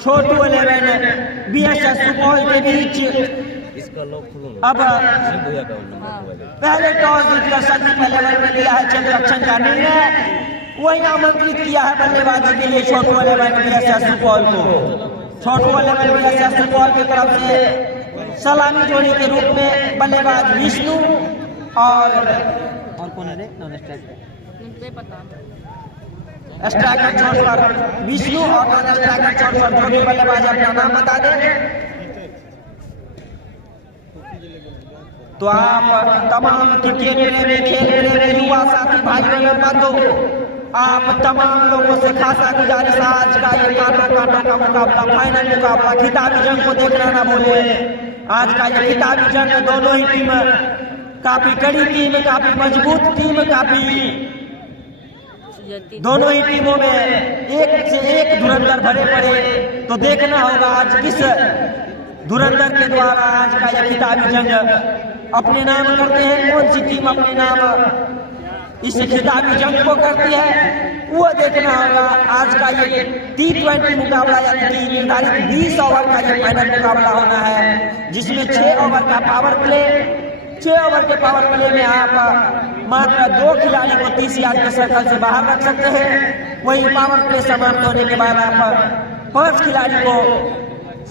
छोटू 11 BSS Supaul के बीच। अब पहले टॉस जीतकर संदीप 11 ने लिया है क्षेत्ररक्षण का निर्णय, वही आमंत्रित किया है बल्लेबाजी के लिए छोटू 11 बीएसएस सुपौल को। छोटू 11 बीएसएस सुपौल की तरफ से सलामी जोड़ी के रूप में बल्लेबाज विष्णु और कौन है स्ट्राइकर छोड़कर विष्णु और नॉन स्ट्राइकर छोड़कर जोड़ी बल्लेबाज अपना नाम बता दें। तो आप तमाम क्रिकेट प्रेमी, खेल प्रेमी, युवा साथी भाइयों और बंधु, आप तमाम लोगों से खासा गुजारिश, आज का ये कांटों का मुकाबला, फाइनल मुकाबला, खिताबी जंग को देखना ना भूले। आज का ये खिताबी जंग दोनों ही टीम काफी कड़ी टीम, काफी मजबूत टीम, काफी दोनों ही टीमों में एक से एक धुरंधर भरे पड़े। तो देखना होगा आज किस धुरंधर के द्वारा आज का यह खिताबी जंग अपने नाम करते हैं, कौन सी टीम अपने नाम इस खिताबी जंग को करती है, वो देखना होगा। आज का ये T20 मुकाबला यानी कि निर्धारित 20 ओवर का ये फाइनल मुकाबला होना है, जिसमें 6 ओवर का पावर प्ले, 6 ओवर के पावर प्ले में आप मात्र 2 खिलाड़ी को 30 यार्ड के सर्कल से बाहर रख सकते हैं। वही पावर प्ले समाप्त होने के बाद आप 5 खिलाड़ी को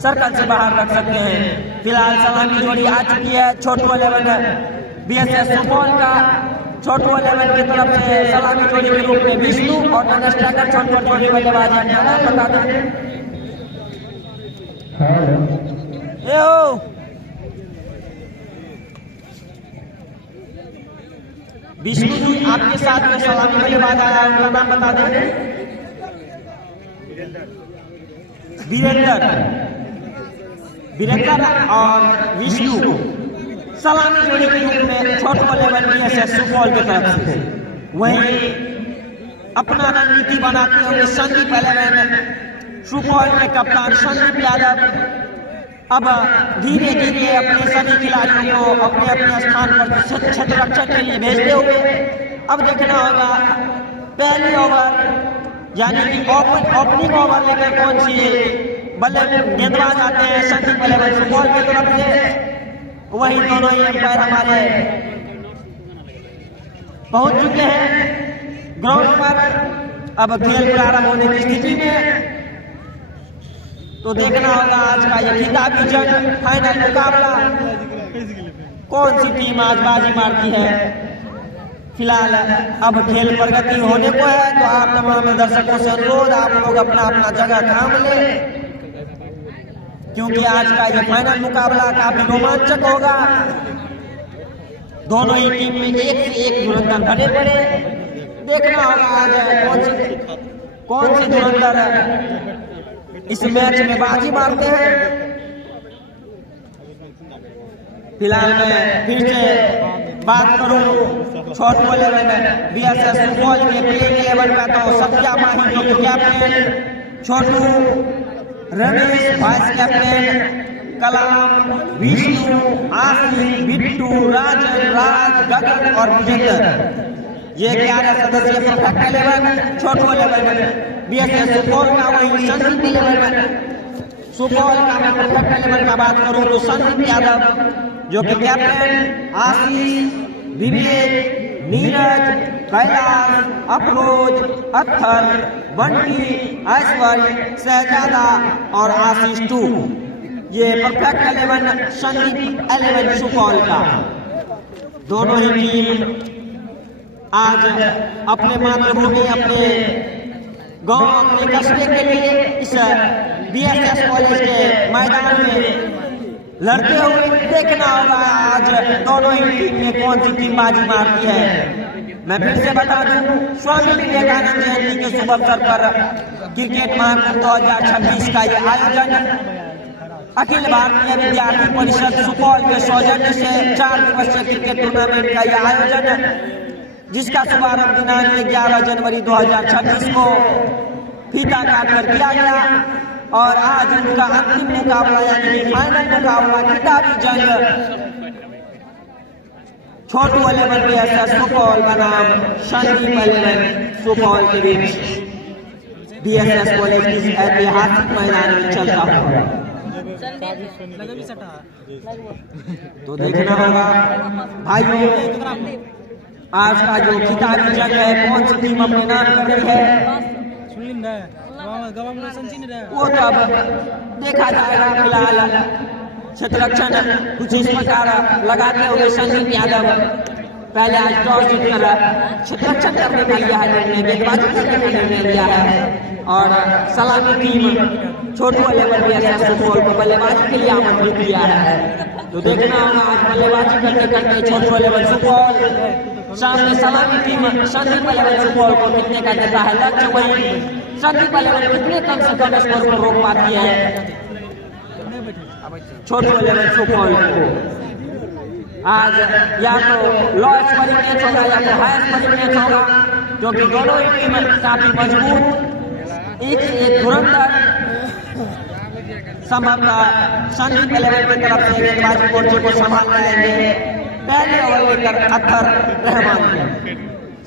सर्कल से बाहर रख सकते हैं। फिलहाल सलामी जोड़ी आ चुकी है छोटू 11 बीएसएस सुपौल का। छोटू 11 की तरफ से सलामी जोड़ी के रूप में विष्णु और नॉन स्ट्राइकर छोड़कर जोड़ी बल्लेबाज बता दें। विष्णु जी आपके साथ में सलामी बल्लेबाज आया, उनका नाम बता दें। वीरेंद्र और विष्णु सलामी जोड़ी के रूप में छोटू 11 बीएसएस सुपौल की तरफ से। वहीं अपना रणनीति बनाते हुए संदीप 11 सुपौल के कप्तान संदीप यादव अब धीरे धीरे अपने सभी खिलाड़ियों को अपने अपने स्थान पर क्षेत्ररक्षण के लिए भेजते हुए अब देखना होगा पहली ओवर यानी कि ओपनिंग ओवर लेकर कौन सी गेंदबाज आते हैं संदीप 11 सुपौल की तरफ से। वही दोनों ही अंपायर हमारे पहुंच चुके हैं ग्राउंड पर, अब खेल प्रारंभ होने की स्थिति में। तो देखना होगा आज का ये खिताबी जंग फाइनल मुकाबला, कौन सी टीम आज बाजी मारती है। फिलहाल अब खेल प्रगति होने को है, तो आप तमाम दर्शकों से अनुरोध, आप लोग अपना अपना जगह थाम ले, क्योंकि आज का ये फाइनल मुकाबला काफी रोमांचक होगा। दोनों ही टीम में एक से एक धुरंधर भरे पड़े। देखना होगा आज कौन सी धुरंधर इस मैच में बाजी मारते हैं। फिलहाल मैं फिर से बात करूं छोटू 11 बीएसएस सुपौल के प्लेइंग 11 का, तो सत्या माही जो कि कैप्टन, छोटू, रमेश वाइस कैप्टन, कलाम, विष्णु, आसिफ, बिट्टू, राजन, राज, गगन और विजेंद्र, ये 11 सदस्यीय परफेक्ट 11 छोटू 11 बीएसएस सुपौल का। वही संदीप 11 सुपौल का मैं परफेक्ट 11 का बात करूं तो संदीप यादव जो कि कैप्टन, आशीष, विवेक, नीरज, कैलाश, अफरोज, अत्थर, बंटी, ऐश्वर्य, शहजादा और आशीष 2, ये परफेक्ट 11 संदीप 11 सुपौल का। दोनों ही टीम आज अपने मातृभूमि, अपने गांव, अपने कस्बे के लिए इस बीएसएस कॉलेज के मैदान में लड़ते हुए। देखना होगा आज दोनों ही टीम में कौन सी टीम बाजी मारती है। मैं फिर से बता दूं, स्वामी विवेकानंद जयंती के शुभ अवसर पर क्रिकेट महाकुंभ 2026 का ये आयोजन अखिल भारतीय विद्यार्थी परिषद सुपौल के सौजन्य से 4 दिवसीय क्रिकेट टूर्नामेंट का यह आयोजन, जिसका शुभारंभ दिनांक 11 जनवरी 2026 को फीता काटकर किया गया और आज उनका अंतिम मुकाबला यानी फाइनल मुकाबला खिताबी जंग छोटू 11 बीएसएस सुपौल बनाम संदीप 11 सुपौल के बीच बीएसएस कॉलेज की ऐतिहासिक मैदान में चलता हुआ। तो देखना होगा भाइयों, आज का जो खिताबी जंग है, कौन सी टीम अपने नाम कर रही है वो तो अब देखा जाएगा। फिलहाल क्षेत्ररक्षण कुछ इस प्रकार लगाते हुए संदीप यादव पहले आज टॉस जीतकर क्षेत्ररक्षण करने का लिया है निर्णय, गेंदबाजी करने का निर्णय लिया है और सलामी टीम छोटू लेवल बीएसएस सुपौल को बल्लेबाजी के लिए आमंत्रित किया है। तो देखना होगा आज बल्लेबाजी करते करते छोटू लेवल सुपौल सामने सलामी टीम संदीप लेवल सुपौल को कितने का देता है लक्ष्य, वही संदीप लेवल कितने कम से कम स्कोर पर रोक पाती है छोटू लेवल सुपौल को। आज या तो लो स्कोरिंग मैच होगा या तो हाई स्कोरिंग मैच होगा, क्योंकि दोनों ही टीम काफी मजबूत, एक धुरंधर संभवतः संदीप लेवल की तरफ से गेंदबाजी मोर्चे को संभाल रहेंगे। पहले ओवर लेकर अख्तर रहमान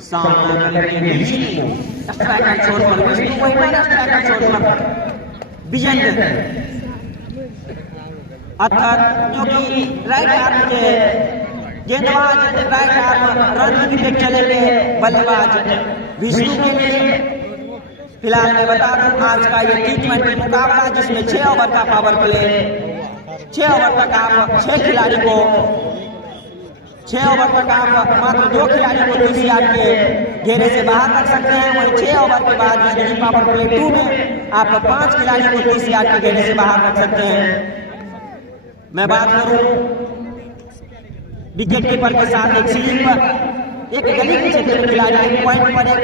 सामना करेंगे स्ट्राइकर छोड़ पर विष्णु, वही मैंने स्ट्राइकर छोड़ पर विजेंद्र अख्तर जो कि राइट आर्म के गेंदबाज, राइट आर्म रणनीति पे चलेंगे बल्लेबाज विष्णु के लिए। फिलहाल मैं बता दूं आज का ये T20 मुकाबला जिसमें 6 ओवर का पावर प्ले, 6 ओवर तक आप 6 खिलाड़ी को 6 ओवर तक आप मात्र 2 खिलाड़ी को 30 यार्ड के घेरे से बाहर रख सकते हैं। वहीं 6 ओवर के बाद यानी पावर प्ले 2 में आप 5 खिलाड़ी को 30 यार्ड के घेरे से बाहर रख सकते हैं। मैं बात करूं विकेट कीपर के साथ एक स्लिप पर एक गली के क्षेत्र में खिलाड़ी एक पॉइंट पर एक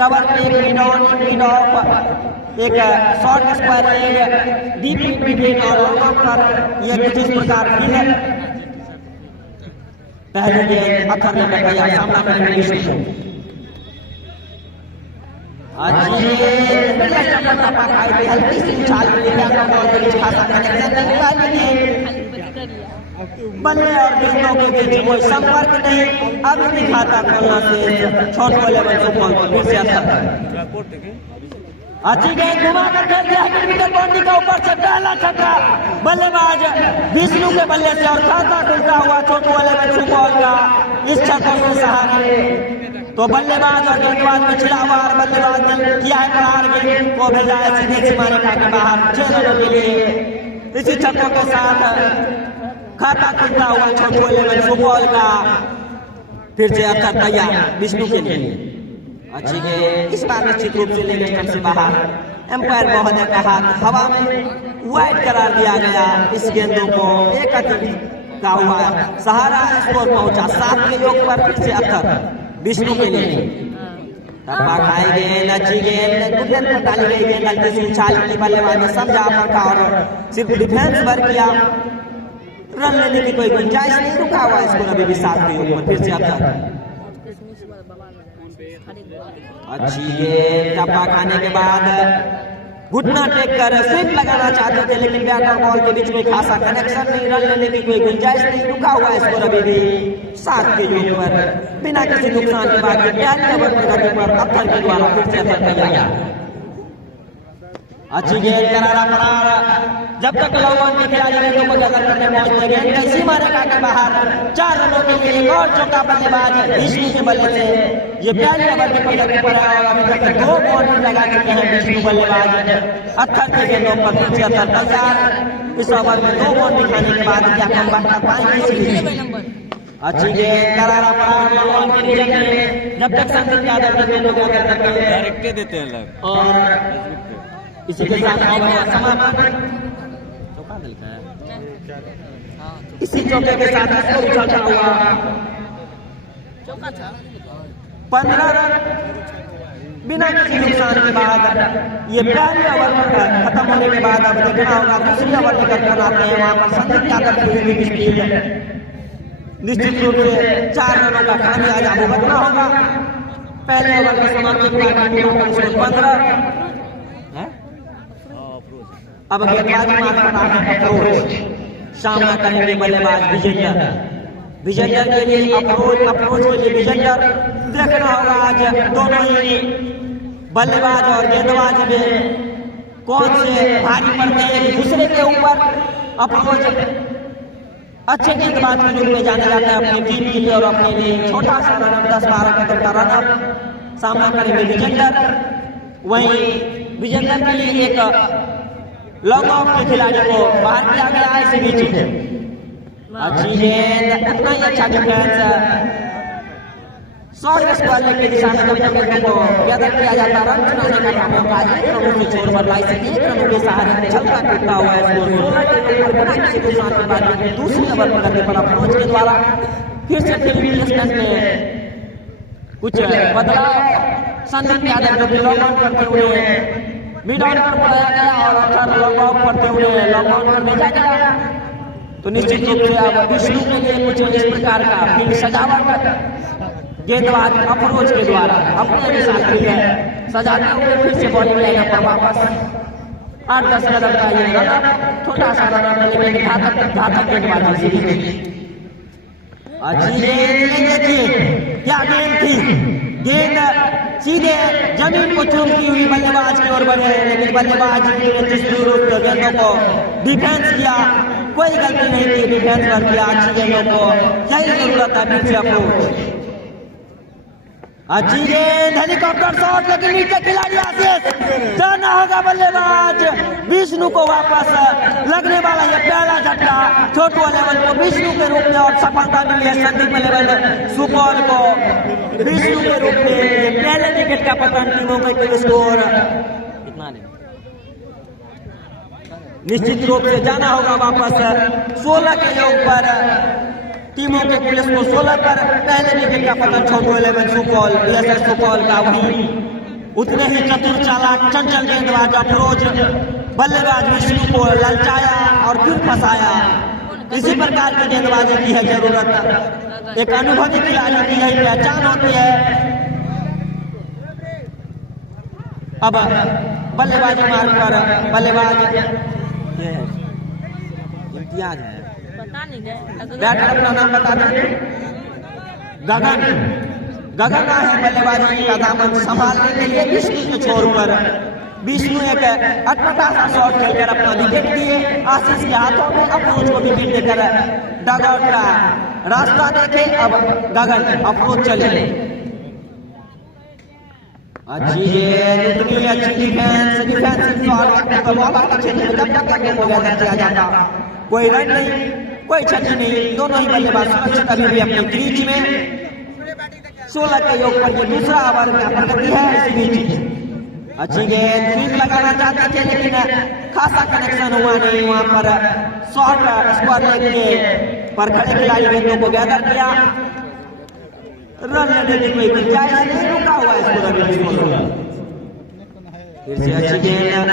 कवर पे एक मिड ऑन मिड ऑफ एक short square leg deep between और लॉन्ग ऑन पर ये कुछ इस प्रकार फील है। पहले गेंद अख्तर ने लगाया, सामना करेंगे विष्णु। आज ये हल्की सी उछाल के लिए खासा कनेक्शन नहीं हुआ, लेकिन बल्ले और गेंदों के बीच कोई संपर्क नहीं। अभी भी खाता खोलना से छोटू लेवल सुपौल को फिर से अच्छी गेंद घुमा कर खेल दिया विकेट बाउंड्री का ऊपर से पहला छक्का बल्लेबाज विष्णु के बल्ले से और खाता खुलता हुआ छोटू लेवल सुपौल का इस छक्के के सहारे। तो बल्लेबाज और गेंदबाज में छिड़ा हुआ और बल्लेबाज ने किया है प्रहार, गेंद को भेजा है सीधे सीमा रेखा के बाहर 6 रनों के लिए। इसी छक्कों के साथ खाता खुलता हुआ छोटू लेवल सुपौल का फिर से अख्तर तैयार विष्णु के लिए। अच्छी गेंद इस बार निश्चित रूप से लेग स्टंप से बाहर। एम्पायर महोदय का हाथ हवा में वाइड करार दिया गया। इस गेंदों को एक का हुआ सहारा, स्कोर पहुंचा 7 के योग पर। फिर से अख्तर विष्णु के लिए टप्पा खाई गेंद, अच्छी गेंद गुडन पर डाली गई गेंद हल्की सी उछाल की, बल्लेबाज ने समझा पड़ता और सिर्फ डिफेंस पर किया, रन लेने की कोई गुंजाइश नहीं, रुका हुआ स्कोर अभी भी 7 के योग पर। फिर से अख्तर अच्छी गेंद टप्पा खाने के बाद घुटना टेक कर स्विप लगाना चाहते थे, लेकिन बैट और बॉल के बीच में खासा कनेक्शन नहीं, रन लेने की कोई गुंजाइश नहीं, रुका हुआ स्कोर अभी भी 7 के योग पर। बिना किसी नुकसान के बाद पहले ओवर की गति पर अख्तर के द्वारा फिर से तैयार। अच्छी गेंद करारा फरार, जब तक लौवन के खिलाड़ी गेंदों को जगह करने पहुंचते गेंद सीमा रेखा के बाहर 4 रनों के लिए एक और चौका बल्लेबाज विष्णु के बल्ले से। ये पहले ओवर के पहले पर अभी तक 2 बाउंड्री लगा चुके हैं विष्णु बल्लेबाज। अख्तर के गेंदों पर फिर से अख्तर तैयार। इस ओवर में 2 बाउंड्री खाने के बाद क्या कम कर पाएंगे। अच्छी गेंद करारा फरार लौवन के रीजन में, जब तक संदीप यादव के गेंदों को डायरेक्ट देते हैं और इसी के साथ समापन। इसी चौके के साथ स्कोर उछलता हुआ 15 रन बिना किसी नुकसान के बाद। ये पहले ओवर खत्म होने के बाद अब देखना होगा दूसरी ओवर लेकर कौन आते हैं। वहां पर संदीप यादव की स्पीड निश्चित रूप से 4 रनों का खामियाजा भुगतना होगा। पहले ओवर के समाप्ति के बाद 15। अब गेंदबाजी अप्रोच सामना करेंगे बल्लेबाज विजेंदर के लिए अप्रोच के लिए विजेंदर। देखना होगा आज दोनों ही बल्लेबाज और गेंदबाज में कौन से भारी पड़ते हैं एक दूसरे के ऊपर। अप्रोच अच्छे गेंदबाज के रूप में जाने जाते हैं अपनी टीम के लिए और अपने लिए छोटा सा रन 10-12 कदम का रन सामना करेंगे विजेंदर। वहीं विजेंदर के लिए एक लॉन्ग ऑफ के खिलाड़ी को बाहर किया गया है इसी बीच। अच्छी गेंद, उतना ही अच्छा डिफेंस, शॉर्ट स्क्वायर की दिशा में जब गेंद को गैदर किया जाता रन चुनाने का मौका एक रनों की छोर पर लाई से 1 रनों के सहारे चलता टूटता हुआ स्कोर 16 के ऊपर बिना किसी नुकसान के बाद दूसरी ओवर प्रगति पर अप्रोच के द्वारा फिर से फील्डिंग लिस्टन में कुछ बदलाव। संदीप यादव जो कि लॉन्ग ऑन करते हुए मिड ऑन पर बुलाया गया और अच्छा लॉन्ग ऑफ करते हुए लॉन्ग ऑन पर भेजा गया। तो निश्चित रूप से अब विष्णु के लिए कुछ इस प्रकार का फील्ड सजावट गेंदबाज अप्रोच के द्वारा अपने अनुसार फील्ड सजाते हुए फिर से बॉलिंग लाइन पर वापस 8-10 कदम का ये रन, छोटा सा रन लेकिन घातक गेंदबाजी सीधी। अच्छी गेंद, देखिए क्या गेंद थी, गेंद सीधे जमीन को चूमती हुई बल्लेबाज की ओर बढ़े लेकिन बल्लेबाज गेंदों को डिफेंस किया, कोई गलती नहीं की, डिफेंस कर दिया अच्छी गेंदों को, यही जरूरत है फिर से अप्रोच। अच्छी गेंद, हेलीकॉप्टर शॉट लेकिन नीचे खिलाड़ी आशीष, जाना होगा बल्लेबाज विष्णु को वापस लगने वाला ये पहला झटका छोटू 11 को विष्णु के रूप में और सफलता मिली है संदीप 11 सुपौल को विष्णु के रूप में पहले विकेट का पतन टीमों का स्कोर कितना निश्चित रूप से जाना होगा वापस 16 के योग पर टीमों के पुलिस को 16 पर पहले विकेट का पतन छोटू 11 सुपौल बीएसएस सुपौल का। वहीं उतने ही चतुर चालाक चंचल गेंदबाज अप्रोच बल्लेबाज विष्णु को ललचाया और फिर फंसाया। इसी प्रकार की गेंदबाजी की है जरूरत, एक अनुभवी खिलाड़ी की यही पहचान होती है। अब बल्लेबाजी मार्ग पर बल्लेबाज इम्तियाज है, बैटर अपना नाम बता दें, गगन है बल्लेबाजी का दामन संभालने के लिए विष्णु के छोर पर। विष्णु एक अटपटा सा शॉट खेलकर अपना विकेट दिए आशीष के हाथों में, अप्रोच को विकेट देकर डगआउट का रास्ता देखे। अब गगन अप्रोच चले, अच्छी गेंद, उतनी अच्छी डिफेंस के क्षेत्र में जब तक को गैदर किया जाता कोई रन नहीं, कोई क्षति नहीं, दोनों ही बल्लेबाज सुरक्षित अभी भी अपने क्रीज में। 16 के योग पर ये दूसरा ओवर में प्रगति है इसी बीच। अच्छी गेंद, स्वीप लगाना चाहते थे लेकिन खासा कनेक्शन हुआ नहीं, वहां पर शॉर्ट स्क्वायर लेग के पर खड़े खिलाड़ी गेंदों को गैदर किया, रन लेने की कोई गुंजाइश नहीं, रुका हुआ स्कोर अभी। फिर से अच्छी गेंद,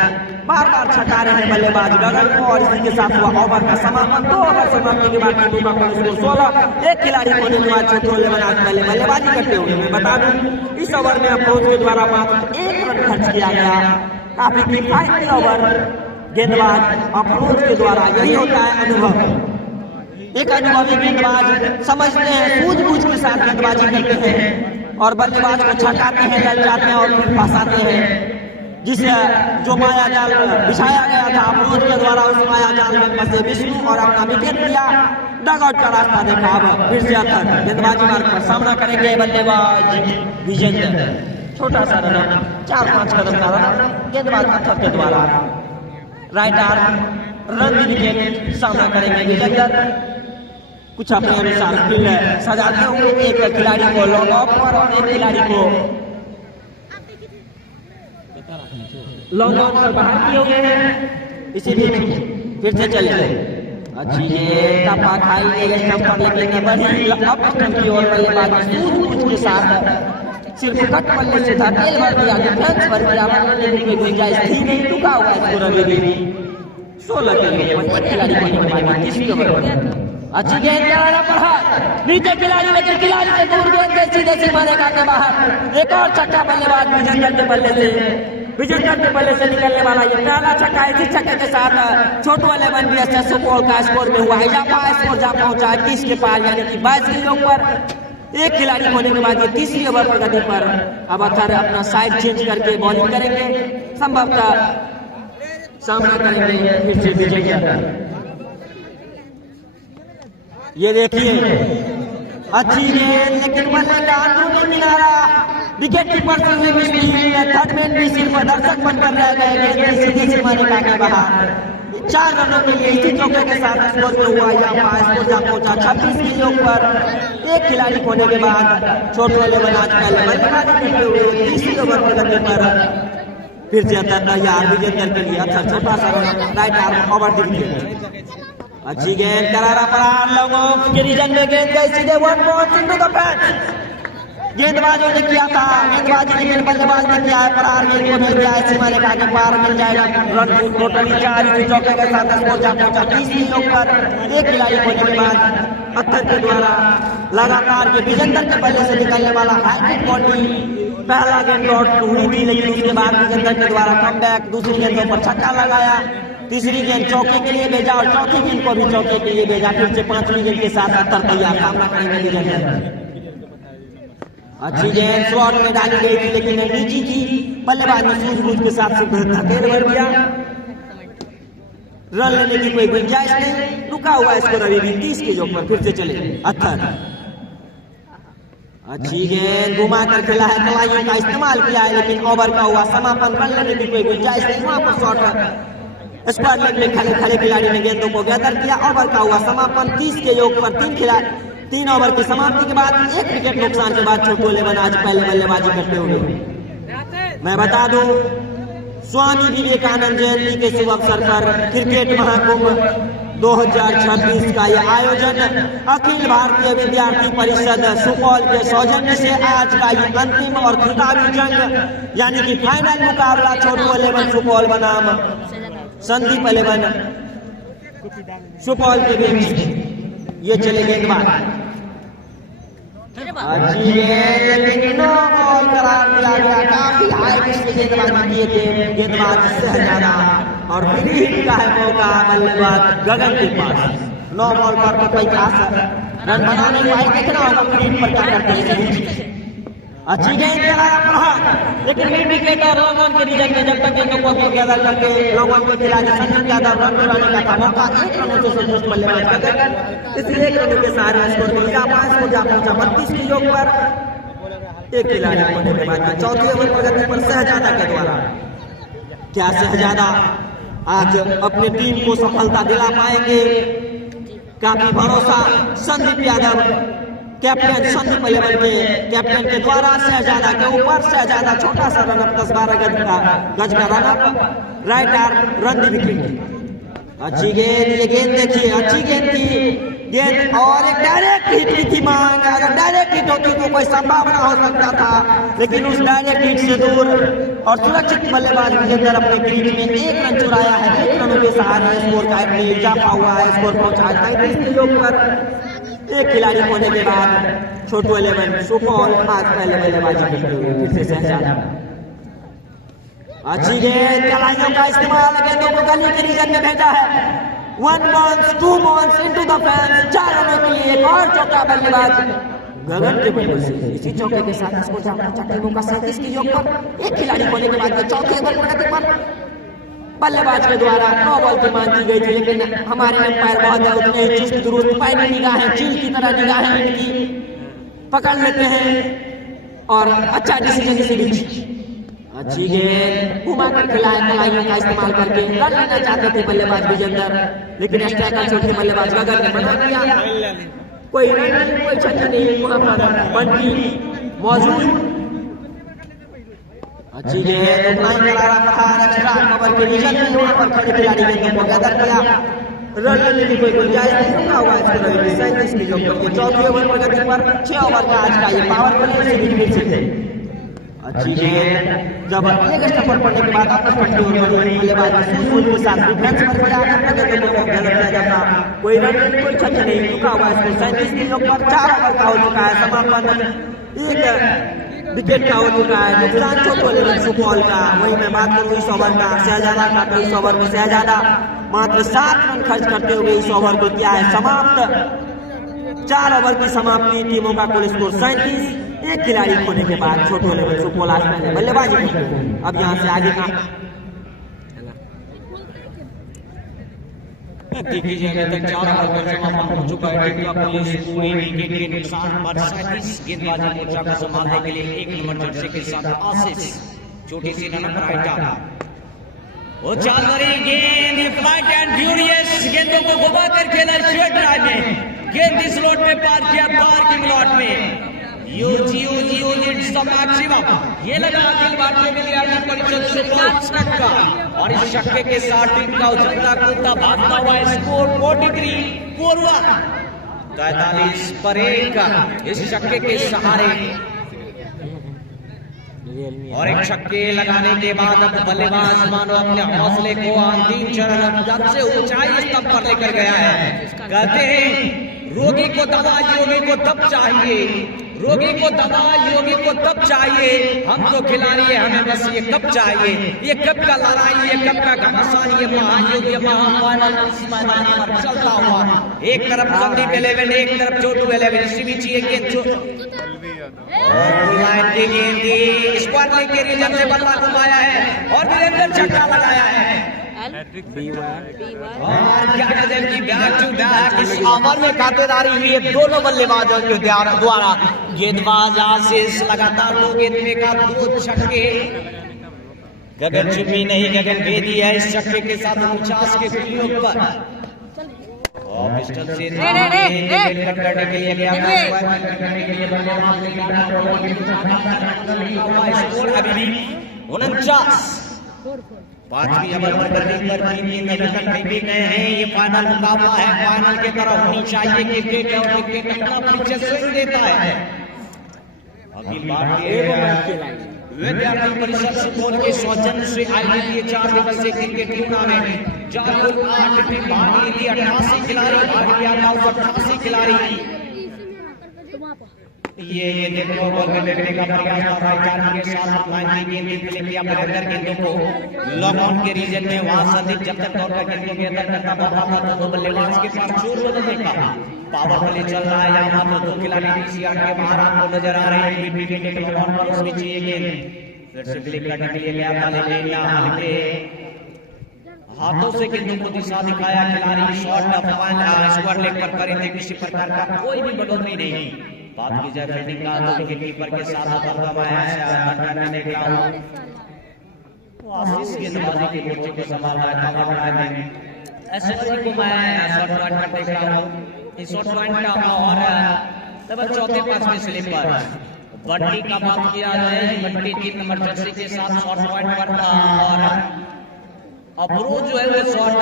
बार-बार छका रहे हैं बल्लेबाज गगन को और इसी के साथ हुआ ओवर का समापन। 2 ओवर समाप्ति के बाद टीमों का स्कोर 16, एक खिलाड़ी को धन्यवाद छोटू 11 आज पहले बल्लेबाजी करते हुए। मैं बता दूं इस ओवर में अप्रोच के द्वारा मात्र 1 रन खर्च किया गया, काफी किफायती ओवर। गेंदबाज अप्रोच के द्वारा यही होता है अनुभव, एक अनुभवी गेंदबाज समझते हैं, सूझबूझ के साथ गेंदबाजी करते हैं और बल्लेबाज को छकाते हैं, ललचाते हैं और फिर फंसाते हैं। जिसे जो माया जाल बिछाया गया था अप्रोच के द्वारा उस माया जाल में फंसे विष्णु और अपना विकेट लिया, डगआउट का रास्ता देखा। अब फिर से अथक गेंदबाजी मार्ग पर सामना करेंगे बल्लेबाज विजेंदर, छोटा सा रन 4-5 कदम का रन गेंदबाज अथक के द्वारा राइट आर्म रन विकेट सामना करेंगे विजेंदर। कुछ अपने अनुसार फील्ड सजाते हुए एक खिलाड़ी को लॉन्ग ऑफ पर और एक खिलाड़ी को लॉन्ग ऑन पर बाहर किए हुए हैं, इसीलिए फिर से चले। अच्छी गेंद खाई स्टंप पर लेकिन बड़ी अप स्टंप की ओर बल्लेबाज सूझबूझ के साथ सिर्फ कट पल्ले से था, तेल भर दिया, डिफेंस भर दिया, लेकिन कोई गुंजाइश थी नहीं, रुका हुआ स्कोर अभी भी 16 के ऊपर। एक खिलाड़ी को गेंदबाजी 30 ओवर पर। अच्छी गेंद कराना पड़ा नीचे खिलाड़ी, लेकिन खिलाड़ी से दूर गेंद के सीधे सीमा रेखा के बाहर। एक और छक्का बल्लेबाज विजेंदर के बल्ले से निकलने वाला ये पहला छक्का। इसी छक्के के साथ छोटू 11 बीएसएस सुपौल का स्कोर में हुआ इजाफा, स्कोर जा पहुंचा 21 के पार यानी कि 22 के ऊपर। एक खिलाड़ी होने के बाद ये तीसरी ओवर प्रगति पर अब अतर अपना साइड चेंज करके बॉलिंग करेंगे, संभवतः सामना करेंगे फिर से विजय का। ये देखिए अच्छी गेंद, लेकिन बल्ले का अंदरूनी किनारा विकेट कीपर थर्ड मैन भी सिर्फ दर्शक बनकर रह गए। गेंद सीधे सीमा निकाल के बाहर 4 रनों के लिए इसी चौके के साथ स्कोर पे हुआ यहाँ स्कोर जा पहुंचा 26 के योग पर। एक खिलाड़ी होने के बाद छोटे वाले आज पहले बल्लेबाजी करते हुए तीसरी ओवर प्रगति पर फिर से तैयार विजेंदर के लिए अच्छा छोटा सा राइट आर्म ओवर दिखिए। अच्छी गेंद करारा पड़ा लोगों के रीजन में, गेंद गई सीधे 1 बॉल इनटू द पैच। गेंदबाजों ने किया था, गेंदबाजी लेकिन बल्लेबाज ने किया है फरार। गेंद को मिल गया है सीमा रेखा के पार, मिल जाएगा रन टोटली 4 चौके के साथ स्कोर जा पहुंचा 30 योग पर। एक खिलाड़ी होने के बाद अख्तर के द्वारा लगातार ये विजेंदर के बल्ले से निकलने वाला हाइब्रिड बॉडी पहला गेंद आउट हुई थी, लेकिन उसके बाद विजेंदर के द्वारा कम बैक दूसरी गेंदों पर छक्का लगाया, तीसरी गेंद चौके के लिए भेजा और चौथी गेंद को भी चौके के लिए भेजा। फिर से 5वीं गेंद के साथ अख्तर तैयार सामना करेंगे विजेंदर। अच्छी गेंद स्लॉट में डाली गई थी, लेकिन नीची थी, बल्लेबाज ने सूझबूझ के साथ धकेल भर दिया। रन लेने की कोई गुंजाइश नहीं, रुका हुआ स्कोर अभी भी 30 के योग पर। फिर से चले अख्तर। अच्छी गेंद घुमा कर खेला है, कलाइयों का इस्तेमाल किया है, लेकिन ओवर का हुआ समापन। रन लेने की कोई गुंजाइश नहीं, वहां पर शॉट स्क्वायर लेग में खड़े खिलाड़ी ने गेंदों को गैदर किया। ओवर का हुआ समापन 30 के योग पर। 3 ओवर की समाप्ति के बाद 1 विकेट नुकसान के बाद छोटू लेवन आज पहले बल्लेबाजी करते हुए। मैं बता दूं स्वामी विवेकानंद जयंती के शुभ अवसर पर क्रिकेट महाकुंभ 2026 का यह आयोजन अखिल भारतीय विद्यार्थी परिषद सुपौल के सौजन्य से आज का ये अंतिम और खिताबी जंग यानी कि फाइनल मुकाबला छोटू 11 सुपौल बनाम संदीप 11 सुपौल के बीच ये चले गेंदबाज। अच्छी लेकिन नो बॉल करार दिया गया, काफी हाई पिच पे गेंदबाजी किए थे गेंदबाज शहजादा और फ्री हिट का है मौका बल्लेबाज गगन के पास। 9 बॉल पर तो कोई खास रन बना नहीं पाए, देखना होगा फ्री हिट पर क्या करते हैं। अच्छी गेंद करारा पड़ा, लेकिन मिड विकेट और लॉन्ग के रीजन में जब तक गेंदों को गैदर करके लॉन्ग के खिलाड़ी संदीप यादव रन बनाने का था मौका 1 रनों से संतुष्ट बल्लेबाज गगन, इसलिए 1 रनों के सहारे स्कोर को जा पहुंचा 32 के योग पर। एक खिलाड़ी होने के बाद चौथे ओवर प्रगति पर शहजादा के द्वारा। क्या शहजादा आज अपनी टीम को सफलता दिला पाएंगे? काफी भरोसा संदीप यादव कैप्टन संदीप 11 के कैप्टन के द्वारा शहजादा के ऊपर। शहजादा छोटा सा रन अप 10-12 गज का run up right arm run the wicket. अच्छी गेंद, ये गेंद देखिए अच्छी गेंद थी गेंद और एक डायरेक्ट हिट की थी मांग। अगर डायरेक्ट हिट होती तो कोई संभावना हो सकता था, लेकिन उस डायरेक्ट हिट से दूर और सुरक्षित बल्लेबाज विजेंदर अपने क्रीज में 1 रन चुराया है। 1 रनों के सहारे स्कोर का इजाफा हुआ है, स्कोर पहुंचा 33 के योग पर। एक खिलाड़ी होने के बाद छोटू 11 सुपौल आज पहले बल्लेबाजी करते हुए फिर से शहजादा। अच्छी गेंद, कलाइयों का इस्तेमाल, गेंदों को गली के रीजन में भेजा है। 1 balls 2 balls into the fans. 4 रनों के लिए एक और चौका बल्लेबाज गगन के बल्ले से इसी चौके के साथ इसको पहुंचा टीमों का 37 के योग पर। एक खिलाड़ी होने के बाद चौथे ओवर प्रगति पर बल्लेबाज के द्वारा 9 बॉल की मांग की गई थी, लेकिन हमारे अंपायर बहुत है उतने चुस्त दुरुस्त पैनी निगाहें चील की तरह निगाहें इनकी पकड़ लेते हैं और अच्छा डिसीजन इसी बीच। अच्छी गेंद घुमा कर खिला है, कलाइयों का इस्तेमाल करके रन लेना चाहते थे बल्लेबाज विजेंदर, लेकिन स्ट्राइकर छोड़ते बल्लेबाज गगन ने मना किया। कोई रन कोई क्षति नहीं, वहां पर बंटी मौजूद। अच्छी गेंद उतना ही करारा पड़ा, एक्स्ट्रा कवर के रीजन में वहां पर खड़े खिलाड़ी गेंदों को गैदर किया। रन लेने की कोई गुंजाइश नहीं, रुका हुआ है 37 के योग पर। चौथे ओवर प्रगति पर 6 ओवर का आज का ये पावर प्ले से भी फिर से। अच्छी गेंद जब एक स्टंपर पड़ने के बाद आपस में बल्लेबाज सूझबूझ के साथ डिफेंस पर गया, गेंदों को गैदर किया जाता। कोई रन कोई क्षति नहीं, रुका हुआ है 37 के योग पर। 4 ओवर का हो चुका है समापन, 1 विकेट का हो चुका है। नुकसान छोटू 11 सुपौल का। वही मैं बात करूँ इस ओवर का शहजादा का, तो इस ओवर में शहजादा मात्र 7 रन खर्च करते हुए इस ओवर को किया है समाप्त। 4 ओवर की समाप्ति, टीमों का कुल स्कोर 37। एक खिलाड़ी खोने के बाद छोटू लेवल सुपौल आज पहले बल्लेबाजी करते हैं। अब यहाँ से आगे का देखिए अभी तक 4 ओवर का समापन हो चुका है। टीम का कुल स्कोर विकेट के नुकसान पर 37। गेंदबाजी मोर्चा को संभालने के लिए 1 नंबर जर्सी के साथ आशीष छोटी सी रन पर आएगा। वो चाल मारी गेंद, फाइट एंड फ्यूरियस, गेंदों को घुमा कर खेला शॉर्ट ड्राइव में, गेंद इस लॉट में पार किया पार्किंग लॉट में। यो लीड्स द मैक्सिमम। ये लगा अखिल भारतीय बिलियर्ड परिषद सुपौल छक्का और इस छक्के के साथ टीम का उछलता कूदता भागता हुआ स्कोर 43-41, 43 पर 1 इस छक्के के सहारे। और एक छक्के लगाने के बाद अब बल्लेबाज मानो अपने हौसले को अंतिम चरण जब से ऊंचाई स्तर पर लेकर गया है। कहते हैं रोगी को दवा योगी को तब चाहिए, रोगी को दवा योगी को तब चाहिए, हम तो खिलाड़ी है हमें बस ये कब चाहिए। ये कब का लड़ाई, ये कब का घमासान, ये महायुद्ध, ये महाफाइनल इस मैदान पर चलता हुआ। एक तरफ संदीप 11, एक तरफ छोटू 11, इसी बीच ये गेंद स्क्वायर लेग के रीजन से बल्ला घुमाया है और वीरेंद्र छक्का लगाया है। और क्या गजब की बैक टू बैक इस ओवर में खातेदारी हुई है दोनों बल्लेबाजों के द्वारा। गेंदबाज आशीष लगातार 2 गेंद फेंका, 2 छक्के। गगन चुपी नहीं गगन भेदी है इस छक्के के साथ 49 के प्रयोग पर। पिस्टल से कट करने के लिए गया स्कोर अभी भी 49। 5वीं ओवर पर गति पर 3 गेंद विकेट फेंके गए हैं। ये फाइनल मुकाबला है, फाइनल की तरफ होनी चाहिए। क्रिकेट और क्रिकेट अपना परिचय स्वयं देता है। अखिल भारतीय विद्यार्थी परिषद सुपौल के सौजन्य से आयोजित ये 4 दिवसीय क्रिकेट टूर्नामेंट जहां कुल 8 टीम भाग ली थी। 88 खिलाड़ी भाग लिया था, 88 खिलाड़ी। ये देखो बॉल में बैठने का प्रयास था राइट के साथ लाइन की गेंद प्ले किया बलेंडर गेंदों को लॉक ऑन के रीजन में। वहां संदीप जब तक दौड़ कर गेंदों के अंदर करता बता था तो बल्लेबाज के पास चोर बदलने का पावर प्ले चल रहा है। यहाँ पर 2 खिलाड़ी पीसीआर के बाहर आपको नजर आ रहे हैं। विकेट के लॉक ऑन पर उसमें चाहिए गेंद फिर से प्ले करने के लिए गया था लेकिन हल्के हाथों से गेंदों को दिशा दिखाया खिलाड़ी। शॉट स्क्वायर लेग पर करे थे, किसी प्रकार का कोई भी बढ़ोतरी नहीं। बात की जाए फील्डिंग का तो विकेट कीपर के साथ करने का आशीष गेंदबाजी के मोर्चे को संभाल रहा था। ऐश्वर्य को मैं शॉट पॉइंट पर देख रहा हूँ। इस शॉट पॉइंट का और डबल 4-5वें स्लिप पर बंटी का बात किया जाए। बंटी 3 नंबर जर्सी के साथ शॉट पॉइंट पर था और अप्रोच जो है वो शॉट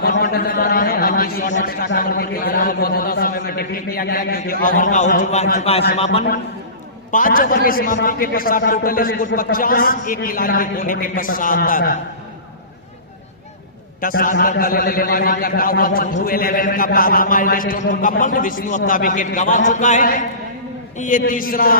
कवर पर नजर आ रहा है। बाकी शॉट एक्स्ट्रा कवर के खिलाफ मौजूदा समय में डिक्लेयर किया गया क्योंकि ओवर का हो चुका है समापन। 5 ओवर की समाप्ति के पश्चात टोटल स्कोर 50। एक खिलाड़ी के होने के पश्चात बल्लेबाजी करता हुआ छोटू 11 का पहला माइलस्टोन मुकम्मल। विष्णु अपना विकेट गंवा चुका है। ये तीसरा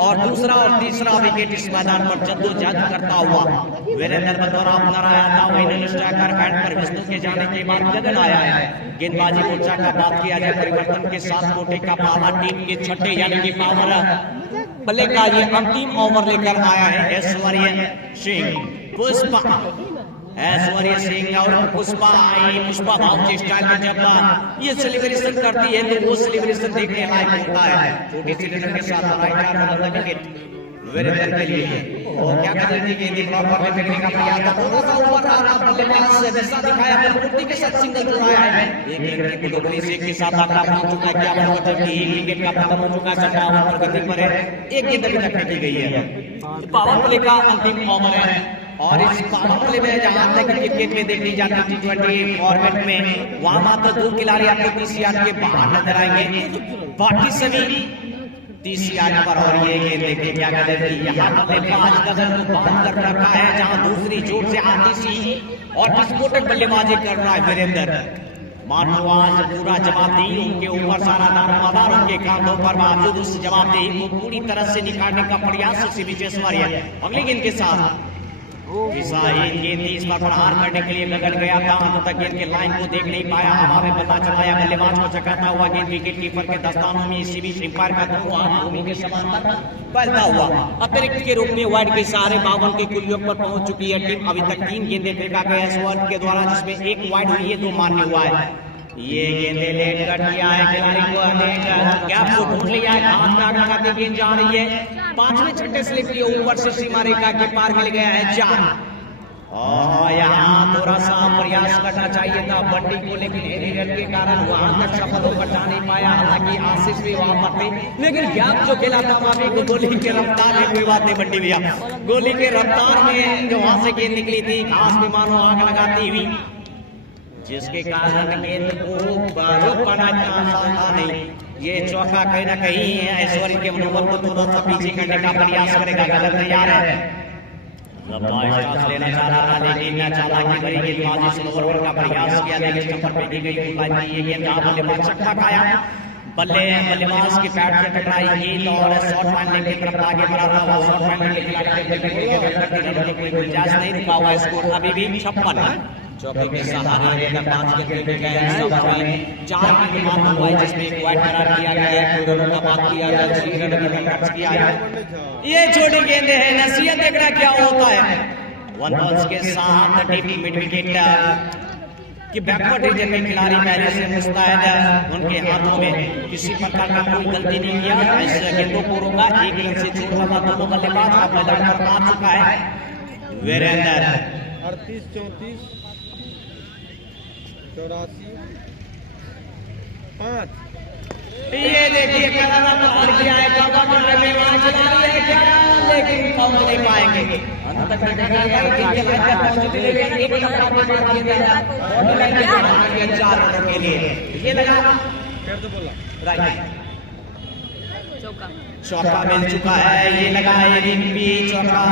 और दूसरा और तीसरा विकेट इस मैदान पर जद्दोजहद करता हुआ वीरेंद्र बतौरा अपना रहा था। वही स्ट्राइकर बैट पर विष्णु के जाने के बाद गगन आया है। गेंदबाजी मोर्चा का बात किया जाए परिवर्तन के साथ कोटे का पहला टीम के छठे यानी कि पावर प्ले का ये अंतिम ओवर लेकर आया है ऐश्वर्य सिंह। पुष्पा ऐश्वर्य सिंह और पुष्पा भाव के स्टाइल में जब ये सेलिब्रेशन करती है तो वो सेलिब्रेशन देखने लायक होता है। छोटी सी रन के साथ राइट विकेट वीरेंद्र के लिए। और क्या कर रही थी ब्लॉक पर फेंकने का प्रयास था, थोड़ा सा ऊपर रहा बल्लेबाज से दिशा दिखाया पर कुर्ती के साथ सिंगल जुड़ाया है। एक विकेट की टोकरी से के साथ आंकड़ा पहुंच चुका है। क्या मतलब कि विकेट का खत्म हो चुका है। 6 ओवर पर गति पर है। एक गेंद अभी तक फेंकी गई है। पावर प्ले का अंतिम ओवर है और इस पावर प्ले में जहां तक क्रिकेट में देखी जाती T20 फॉर्मेट में वहां मात्र 2 खिलाड़ी आपको TCR के बाहर नजर आएंगे, बाकी सभी TCR पर। और ये देखिए क्या कहते हैं यहाँ बल्लेबाज गगन को बंद कर रखा है जहां दूसरी जोर से आती सी और विस्फोटक बल्लेबाजी कर रहा है वीरेंद्र। मानवाज पूरा जवाबदेही उनके ऊपर सारा दारोमदार उनके कांधों पर मौजूद उस जवाबदेही को पूरी तरह से निकालने का प्रयास इसी बीच ऐश्वर्य अगली गेंद के साथ शाहीन गेंद इस बार प्रहार करने के लिए लगन गया था, अंत तक गेंद के लाइन को देख नहीं पाया, हवा में बल्ला चलाया, बल्लेबाज को चकाता हुआ गेंद विकेट कीपर के दस्तानों में इसी बीच एम्पायर का दोनों हाथ भूमि के समांतर फैलता हुआ अतिरिक्त के रूप में वाइड के सहारे 52 के कुल योग पर पहुंच चुकी है टीम। अभी तक 3 गेंदें फेंका गया इस ओवर के द्वारा, जिसमें 1 वाइड हुई है, 2 मान्य हुआ है। ये गेंदे लेट कर दिया है, खिलाड़ी को अनेक गैप को ढूंढ लिया है, हाथ में आग लगाती गेंद जा रही है, 5वें छठे स्लिप के ऊपर से सीमा रेखा के पार मिल गया है 4। और यहाँ थोड़ा सा प्रयास करना चाहिए था बंटी को, लेकिन हेवी रन के कारण वहां तक सफल होकर जा नहीं पाया। हालांकि आशीष भी वहां पर थे, लेकिन गैप जो खेला था वहां पे गोली के रफ्तार में, कोई बात नहीं बंटी भैया, गोली के रफ्तार में जो वहां से गेंद निकली थी, घास में मानो आग लगाती हुई, जिसके कारण गेंद को रोक पाना इतना आसान था नहीं। ये चौका कहीं ना कहीं ऐश्वर्य के मनोबल को थोड़ा सा पीछे करने का प्रयास करेगा, गलत तैयार है, लेना चाह रहा था लेकिन न चाला कि बड़ी गेंदबाजी स्लोवर का प्रयास किया, लेकिन स्टंपर पे दी गई ये गेंद बल्लेबाज चक्का खाया, बल्लेबाज की पैड से टकराई गेंद और शॉट मारने की तरफ आगे बढ़ा था। शॉट मारने के खिलाड़ी कोई गुंजाइश नहीं, रुका हुआ स्कोर अभी भी 56। चौके के सहारे 5 गेंद फेंके गए हैं, 4 की मार हुआ है, जिसमें 1 वाइड करार किया गया है, कोई रन का बात किया गया, 3 रन अभी तक खर्च किया है। ये छोटी गेंदें हैं, नसीहत देखना क्या होता है। 1 बॉल्स के साथ डीप मिड विकेट कि बैकवर्ड रीजन में खिलाड़ी पहले से मुस्तैद है, उनके हाथों में किसी प्रकार का कोई गलती नहीं किया, इस गेंदों को रोका, 1 रन से छोड़ रहा, दोनों बल्लेबाज अब मैदान पर आ चुका है। वीरेंद्र 38, 34, 84, 5। ये देखिए करारा बाहर किया है, कवर में लांच चला है क्या, लेकिन कौन नहीं पाएंगे। अंत तक देखा गया कि ये लाइन पर पहुंचने के लिए एक टप्पा के बाद किया गया और लाइन के बाहर के 4 रनों के लिए ये लगा फिर तो बोला राइट चौका मिल चुका है, ये लगा है रिंपी चौका,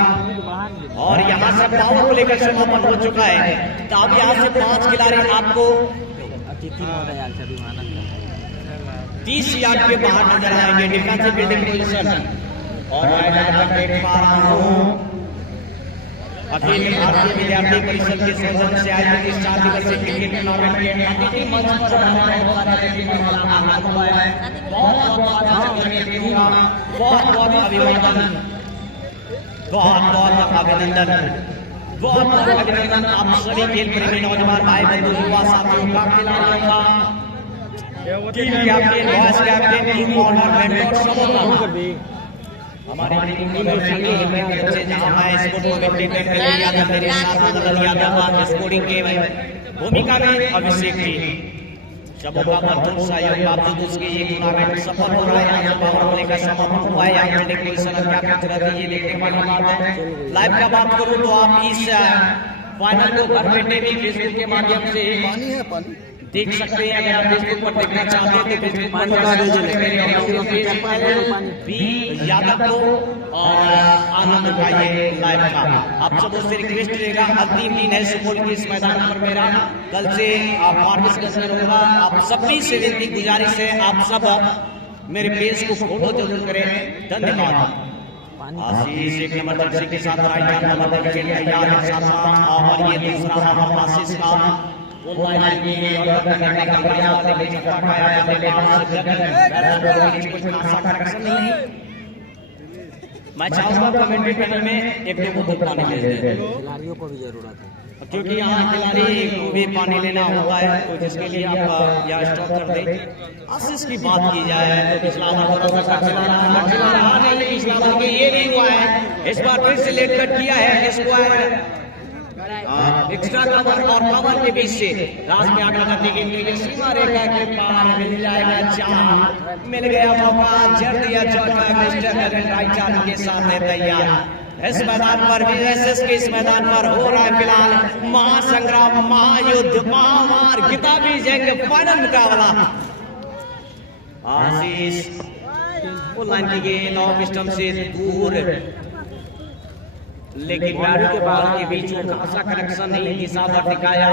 और यहाँ से पावर को लेकर समापन हो चुका है। तो अब यहाँ से 5 खिलाड़ी आपको 30 यार्ड के बाहर नजर आएंगे, डिफेंसिव फील्डिंग पोजीशन। और मैं देख पा रहा हूँ अखिल भारतीय विद्यार्थी परिषद के सौजन्य से आयोजित इस 4 दिवसीय क्रिकेट टूर्नामेंट के अतिथि मंच पर हमें बहुत सारे अतिथि आगत हुआ है। बहुत अभिवादन, बहुत अभिनंदन, बहुत अभिनंदन आप सभी खेल प्रेमी नौजवान भाई बंधु युवा साथियों का, खिलाड़ियों का, team captain, vice captain, team owner, mentor सबका हमारे टीम में से जहां मैं स्कोर को रिप्रेजेंट कर रही यादव मेरे साथ बदल यादव स्कोरिंग के भूमिका में अभिषेक जी सबों का भरपूर सहयोग बावजूद उसके ये टूर्नामेंट सफल हो रहा है। यहाँ पावर प्ले का समापन हुआ है, यहाँ पे कोई सनक क्या कुछ रहती है देखने वाली बात है। लाइव का बात करूं तो आप इस फाइनल को घर बैठे भी फेसबुक के माध्यम से पानी है पानी देख सकते हैं। अगर आप फेसबुक पर देखना चाहते हैं तो फेसबुक पर भी यादव को और आनंद उठाइए लाइव का। आप सबों से रिक्वेस्ट रहेगा, अंतिम दिन है सुपौल के इस मैदान पर मेरा, कल से आप डिस्कशन होगा। आप सभी से विनती गुजारिश है, आप सब मेरे पेज को फॉलो जरूर करें। धन्यवाद। आशीष 1 नंबर जर्सी के साथ राइट नंबर विकेट तैयार है साथ, और ये दूसरा हमारा आशीष का मैं चाहूंगा कमेंट्री पैनल में 1-2 बोतल पानी ले लें, खिलाड़ियों को भी जरूरत है क्योंकि यहाँ खिलाड़ी को भी पानी लेना होता है, तो जिसके लिए आप यहाँ स्टॉप कर दें। आशीष की बात की जाए तो पिछला बार थोड़ा सा चला रहा नहीं, पिछला बार ये नहीं हुआ है, इस बार फिर से लेट कट किया है स्क्वायर एक्स्ट्रा कवर और कवर के बीच से राज में आगे लगाने के लिए सीमा रेखा के पार मिल जाएगा 4, मिल गया मौका, जड़ दिया चौका, मिस्टर करंट राइट चार्ज के साथ है तैयार। इस मैदान पर वीएसएस के इस मैदान पर हो रहा है फिलहाल महासंग्राम, महायुद्ध, महामार, किताबी जंग, फाइनल मुकाबला। आशीष वो लाइन की गेंद ऑफ स्टंप से दूर, लेकिन बैट के बाल के बीच में खासा कनेक्शन नहीं, दिशा पर दिखाया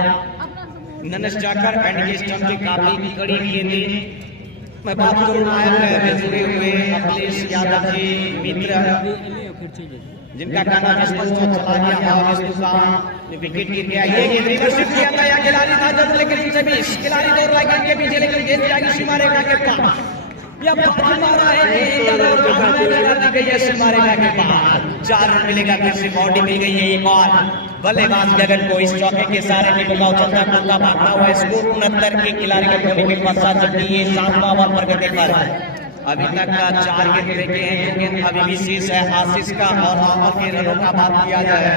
ननस जाकर एंड के स्टंप की काफी कड़ी गेंद। मैं बात करूं नायक में जुड़े हुए अखिलेश यादव जी मित्र जिनका कहना स्पष्ट चला गया था और इसको का विकेट गिर गया। ये गेंद रिवर्सिव किया गया, खिलाड़ी था जरूर लेकिन इनसे भी खिलाड़ी दौड़ रहा है गेंद के पीछे, लेकिन गेंद जाएगी सीमा रेखा के पार। या बाजी मारा है सीमा रेखा के पार, 4 रन मिलेगा, फिर से बॉडी मिल गई है एक और। बल्लेबाज गगन को इस चौके के सारे टिपका चलता कूदता भागता हुआ स्कोर 69 के खिलाड़ी के होने के पश्चात, जबकि ये 7वां ओवर प्रगति पर अभी तक का 4 गेंद फेंके हैं, 2 गेंद अभी भी शेष है आशीष का। और ओवर के रनों का बात किया जाए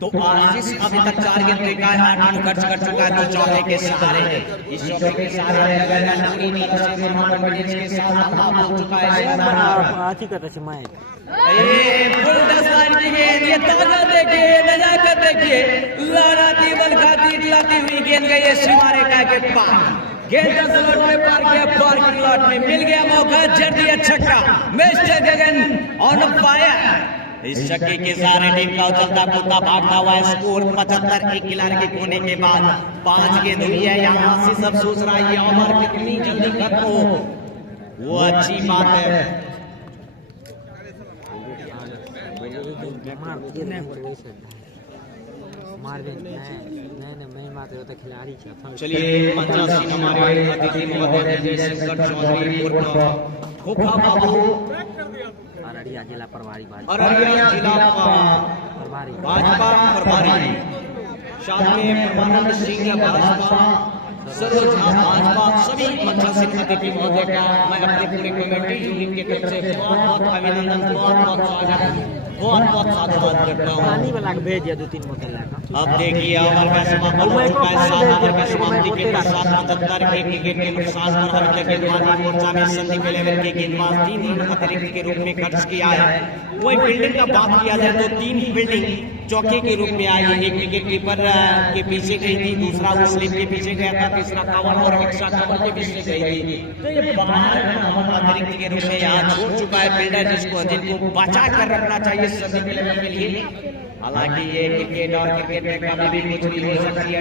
तो आशीष अभी तक 4 गेंद फेंका है, 8 रन खर्च कर चुका है 2 चौके के सहारे। इस चौके के सहारे पूरी तरह से कॉन्फिडेंस के साथ हमला हो चुका है। फुल टच लाइन की गेंद, ये ताजा देखिए, नजाकत देखिए, लहराती बलखाती इटलाती हुई गेंद गई है सीमा रेखा के पार। गेंद स्लॉट में पार किया, पार्किंग लॉट में मिल गया मौका, जड़ दिया छक्का। Mister Gagan on fire. इस छक्के के सारे टीम का उछलता कूदता भागता हुआ स्कोर 75 एक खिलाड़ी के खोने के बाद 5 गेंद हुई है। यहाँ से सब सोच रहा है ये ओवर कितनी जल्दी खत्म हो, वो अच्छी बात है। चलिए मंचासीन हमारे अतिथि महोदय जयशंकर चौधरी खोखा बाबू, अररिया जिला प्रभारी भाजपा प्रभारी, साथ में परमानंद सिंह भाजपा, सरोज भाजपा, सभी मंचासीन अतिथि महोदय का मैं अपने पूरे कमेटी यूनिट के तरफ से बहुत अभिनंदन, बहुत स्वागत, बहुत साधुवाद करता हूँ। पानी वाला भेज दिया 2-3 बोतल लाकर। अब देखिए ओवर का समापन हो चुका है, 7 ओवर का समाप्ति के पश्चात 75 के विकेट के नुकसान पर अभी तक गेंदबाजी मोर्चा में संदीप 11 के गेंदबाज 3 रन अतिरिक्त के रूप में खर्च किया है। वही फील्डिंग का बात किया जाए तो 3 फील्डिंग चौके के रूप में आई है। एक विकेट कीपर के पीछे गई थी, दूसरा वो स्लिप के पीछे गया था, तीसरा कवर और एक्स्ट्रा कवर के पीछे गई थी। तो ये 12 रन अतिरिक्त के रूप में यहाँ छोड़ चुका है फील्डर, जिनको बचा कर रखना चाहिए संदीप 11 के लिए। हालांकि ये क्रिकेट और क्रिकेट में कभी भी कुछ भी हो सकती है,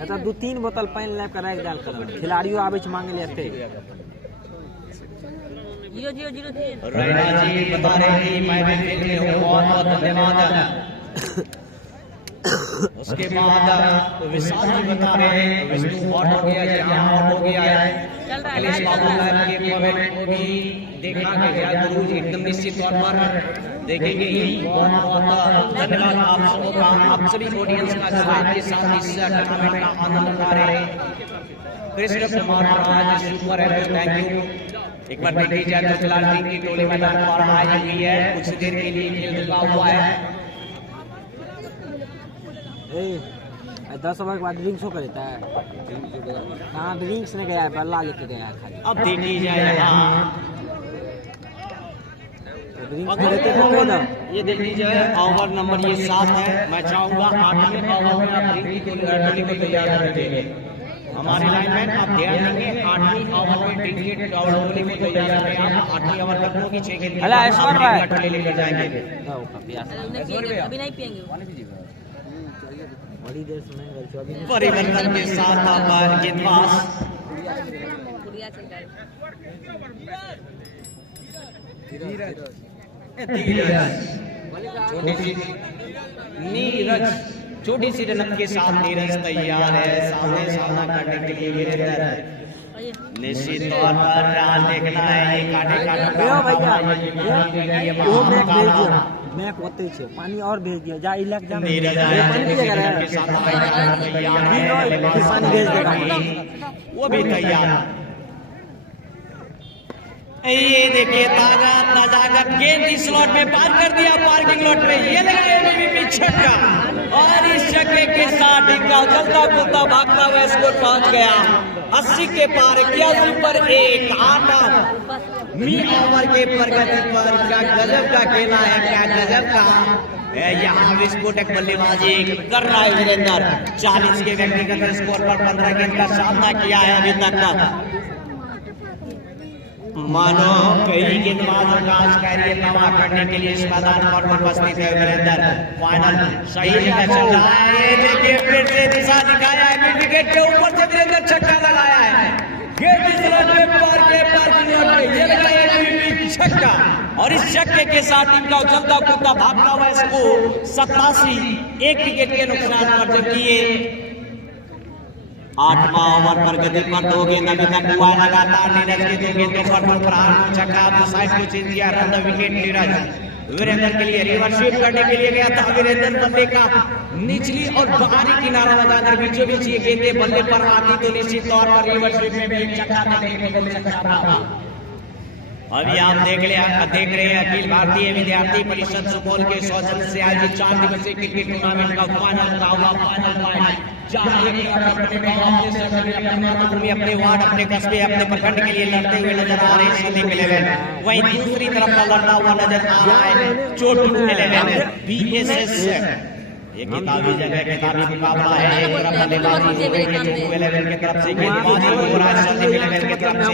अच्छा 2-3 बोतल पानी ला कर रख डाल कर खिलाड़ियों आवे मांगे लेते। रैना जी बता रहे हैं मैं भी खेल में हूँ, बहुत बहुत धन्यवाद। उसके बाद विशाल जी बता रहे हैं विष्णु आउट हो गया, यहाँ आउट हो गया है। अखिलेश बाबू लाइव के कमेंट को भी देखा गया, जरूर एकदम निश्चित तौर पर देखेंगे ही। बहुत बहुत धन्यवाद आप सबों का, आप सभी ऑडियंस का जो आपके साथ इस टूर्नामेंट का आनंद उठा रहे हैं। कृष्ण कुमार राज सुपर है, थैंक यू। एक बार देखी जाए तो फिलहाल टीम की टोली मैदान पर आई हुई है, कुछ देर के लिए खेल रुका हुआ है। 10 ओवर के बाद ड्रिंक्स होकर रहता है। हाँ ड्रिंक्स ने गया है, बल्ला लेके गया है खाली। अब देखी जाए ये देख लीजिए ओवर नंबर ये 7 है। मैं चाहूंगा 8वें ओवर में आप टीम की टोली को तैयार रखेंगे। हमारे लाइनमैन आप ध्यान देंगे 8वीं ओवर में टीम की टोली को तैयार रखें। आप 8वीं ओवर तक होगी 6 गेंद लेकर जाएंगे। अभी नहीं पिएंगे, बड़ी देर से परिवर्तन के साथ आप गेंदबाज नीरज छोटी सी रनक के साथ नीरज तैयार है सामना करने के लिए। वीरेंद्र निश्चित तौर पर देखना है ये मैं पोते छे पानी और भेज दिया जा इलाक जा नीरज के साथ पानी भेज देगा वो भी तैयार। ये देखिए ताकत नजाकत गेंद इस स्लॉट में पार कर दिया, पार्किंग लॉट में ये लगे छक्का और इस छक्के के साथ इनका उछलता कूदता भागता हुआ स्कोर पहुंच गया 80 के पार। 81 पर 1 8वीं ओवर के प्रगति पर क्या गजब का खेला है, क्या गजब का यहाँ विस्फोटक बल्लेबाजी कर रहा है वीरेंद्र। 40 के व्यक्तिगत स्कोर पर 15 गेंद का सामना किया है अभी तक का। मानो कई गेंदबाजों का आज कैरियर नवा करने के लिए इस मैदान पर उपस्थित है वीरेंद्र। फाइनल सही जगह चल रहा है, देखिए फिर से दिशा दिखाया है, मिड विकेट के ऊपर से वीरेंद्र छक्का लगाया है। गेंद इस रन पे पार के ये लगा एक छक्का और इस छक्के के साथ टीम का उछलता कूदता भागता हुआ स्कोर 87 एक विकेट के नुकसान पर, जबकि ये 8वां ओवर पर गति पर 2 गेंद अभी तक हुआ लगातार। नीरज के 2 गेंदों पर प्रहार छक्का तो साइड को चेंज किया, रन विकेट नीरज वीरेंद्र के लिए रिवर्स स्वीप करने के लिए गया था। वीरेंद्र बल्ले का निचली और बाहरी किनारा लगाकर बीचों बीच ये गेंदें बल्ले पर आती तो निश्चित तौर पर रिवर्स स्वीप में भी एक छक्का देखने को मिल सकता था। अभी आप देख रहे हैं अखिल भारतीय विद्यार्थी परिषद सुपौल के सौजन्य से आयोजित 4 दिवसीय क्रिकेट टूर्नामेंट का फाइनल फाइनल जहां अपने गांव, अपने शहर, अपने मातृभूमि, अपने वार्ड, अपने कस्बे, अपने प्रखंड के लिए लड़ते हुए नजर आ रहे हैं सभी 11। वहीं दूसरी तरफ का लड़ता हुआ नजर आ रहा है चोटू 11 बीएसएस। ये किताबी जगह किताबी मुकाबला है। एक तरफ बल्लेबाजी चोटू 11 की तरफ से गेंदबाजी हो रहा है संदीप 11 की तरफ से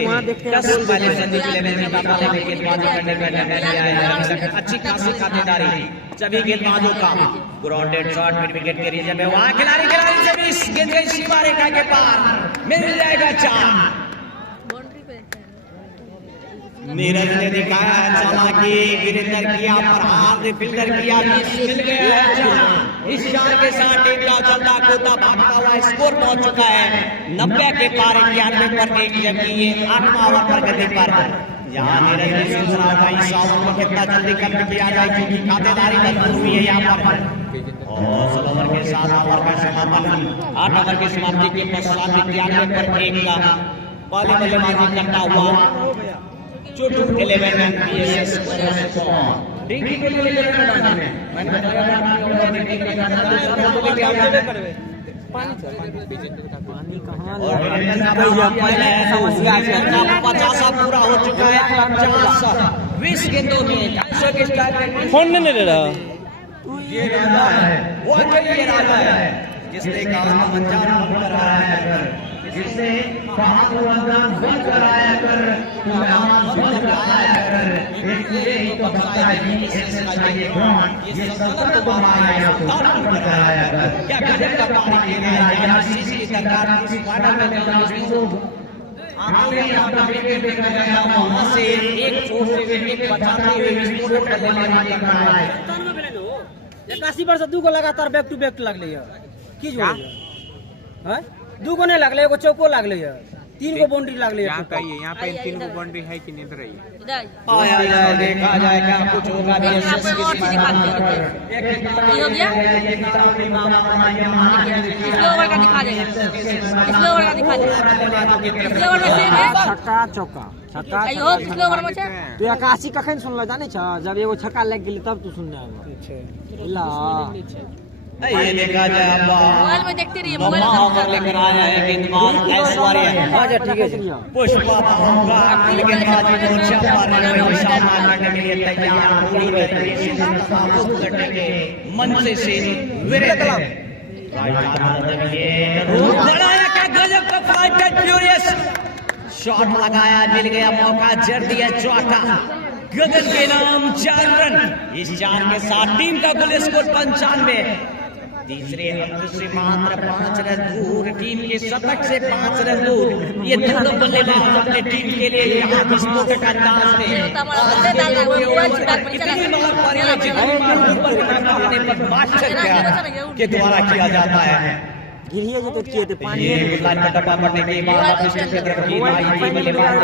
10 पहले संदीप 11 की तरफ से गेंदबाजी करने का निर्णय लिया है। अच्छी खासी खातेदारी सभी गेंदबाजों का। ग्राउंडेड शॉट मिड विकेट के रीजन में वहां खिलाड़ी से भी इस गेंद की सीमा रेखा के पार मिल जाएगा 4। नीरज ने दिखाया है चालाकी, वीरेंद्र किया प्रहार, फील्डर किया, मिल गया है 4। इस 4 के साथ टीम का चलता कूदता भागता हुआ स्कोर पहुंच चुका है 90 के पार 91 पर 1, जबकि ये 8वां ओवर पर गति पर। यहाँ नीरज ने सोच रहा था इस ओवर को कितना जल्दी खत्म किया जाए क्योंकि खातेदारी भरपूर हुई है यहाँ पर। और 16 ओवर के साथ ओवर का समापन 8 ओवर की समाप्ति के पश्चात 91 पर 1 का पहले बल्लेबाजी करता हुआ चोटू 11 बीएसएस डिंगी के लिए मैंने बताया पानी कहाँ समस्या पूरा हो चुका है। 20 गेंदों में 250 के स्ट्राइक फोन नहीं ले रहा ये राजा है, वो अकेले राजा है जिसने काम अंजाम कर रहा है, जिसने बात अंजाम कर रहा है कर ये बक्सा है बीएसएस का ये ग्राउंड ये संतुलन तो बनाया है सुधार कर रहा है। क्या गजब का पानी देना है यहाँ सीसी की सरकार इस फाइनल में जाना इसको आखिरी अपना विकेट देखने गया वहां से एक छोड़ से एक बचाते हुए विस्फोट बल्लेबाजी कर रहा है। 81 वर्ष 2 को लगातार बैक टू बैक लगले की जो है 2 को नहीं लगले, एगो चौको लगले है, 3 को बाउंड्री लगले है। यहाँ पे 3 को बाउंड्री है कि नहीं रही आया देखा जाएगा कुछ होगा भी इसमें ओवर का दिखा देगा, इसमें ओवर का दिखा देगा, इसमें ओवर में सेम है छक्का चौका छक्का हो इसमें ओवर में छे तू 81 कखन सुनला जाने छ जब एगो छक्का लग गेली तब तू सुनने आबो ला ये देखा जाए मोबाइल में देखते रहिए, मोबाइल ओवर लेकर आया है गेंदबाज ऐश्वर्या। अच्छा ठीक है पुष्पा भाऊंगा गेंदबाजी मोर्चा पर सामना करने के लिए तैयार पूरी बेहतरीन तफावत करने के मंच से वीरेंद्र बढ़ाया क्या गजब का फाइटर फ्यूरियस शॉट लगाया, मिल गया मौका, जड़ दिया चौका। गगन के नाम 4 रन, इस 4 के साथ टीम का कुल स्कोर 95। तीसरे अंक से मात्र 5 रन दूर, टीम के शतक से 5 रन दूर। ये दोनों बल्लेबाज अपने टीम के लिए यहाँ विस्फोटक अंदाज में इतनी मार मारी है जितनी मार ऊपर होने पर मास्टर के द्वारा किया जाता है। गिरिए जो तो किए थे पानी ये गुलाल का टप्पा पड़ने के बाद वापस की तरफ की भाई टीम में बल्लेबाज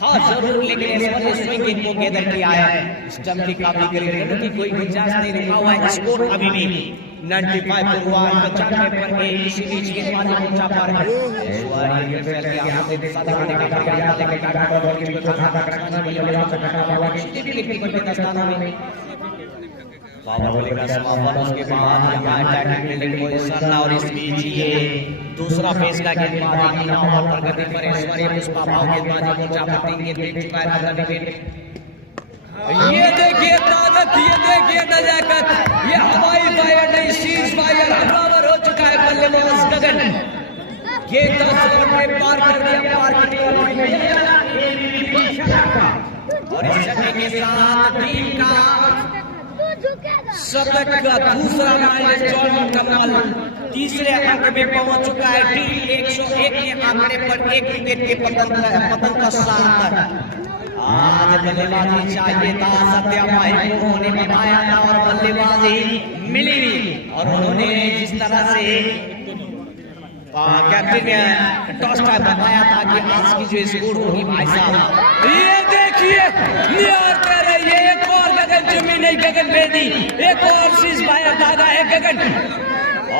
था जरूर, लेकिन इस पर स्विंग इनको गेदर किया है। स्टंप की काफी करीब की कोई गुंजाइश नहीं रखा हुआ है। स्कोर अभी भी 95 पर हुआ, 95 पर इसी बीच गेंदबाजी मोर्चा पर ऐश्वर्या के फैल के आगे से सादा करने का प्रयास लेकिन काटा बॉल की खाता करना बल्लेबाज का काटा हुआ किसी भी विकेट पर दस्ताना में पावर प्ले का समापन। उसके बाद यहां अटैकिंग फील्डिंग पोजीशन और इस बीच ये दूसरा फेज का गेंदबाजी 9 ओवर पर गति पर ऐश्वर्या पुष्पा भाव गेंदबाजी मोर्चा पर 3 गेंद देख चुका है अपना विकेट। ये देखिए ताकत, ये देखिए नजाकत, ये हवाई फायर नहीं सीज फायर बराबर हो चुका है बल्लेबाज गगन। ये 10 ओवर में पार कर दिया पार और इस छक्के के साथ टीम का शतक का दूसरा माइलस्टोन मुकम्मल, तीसरे अंक में पहुंच चुका है। टीम 101 के आंकड़े पर 1 विकेट के पतन का साथ। आज बल्लेबाजी चाहिए था सत्या माही को, उन्होंने बताया था और बल्लेबाजी मिली और उन्होंने जिस तरह से कैप्टन ने टॉस टाइम बताया था कि आज की जो स्कोर होगी भाई साहब, ये देखिए निहारते रहिए। एक और गगन चुम्बी नहीं गगन बेदी, एक और शीश बाहर दादा है गगन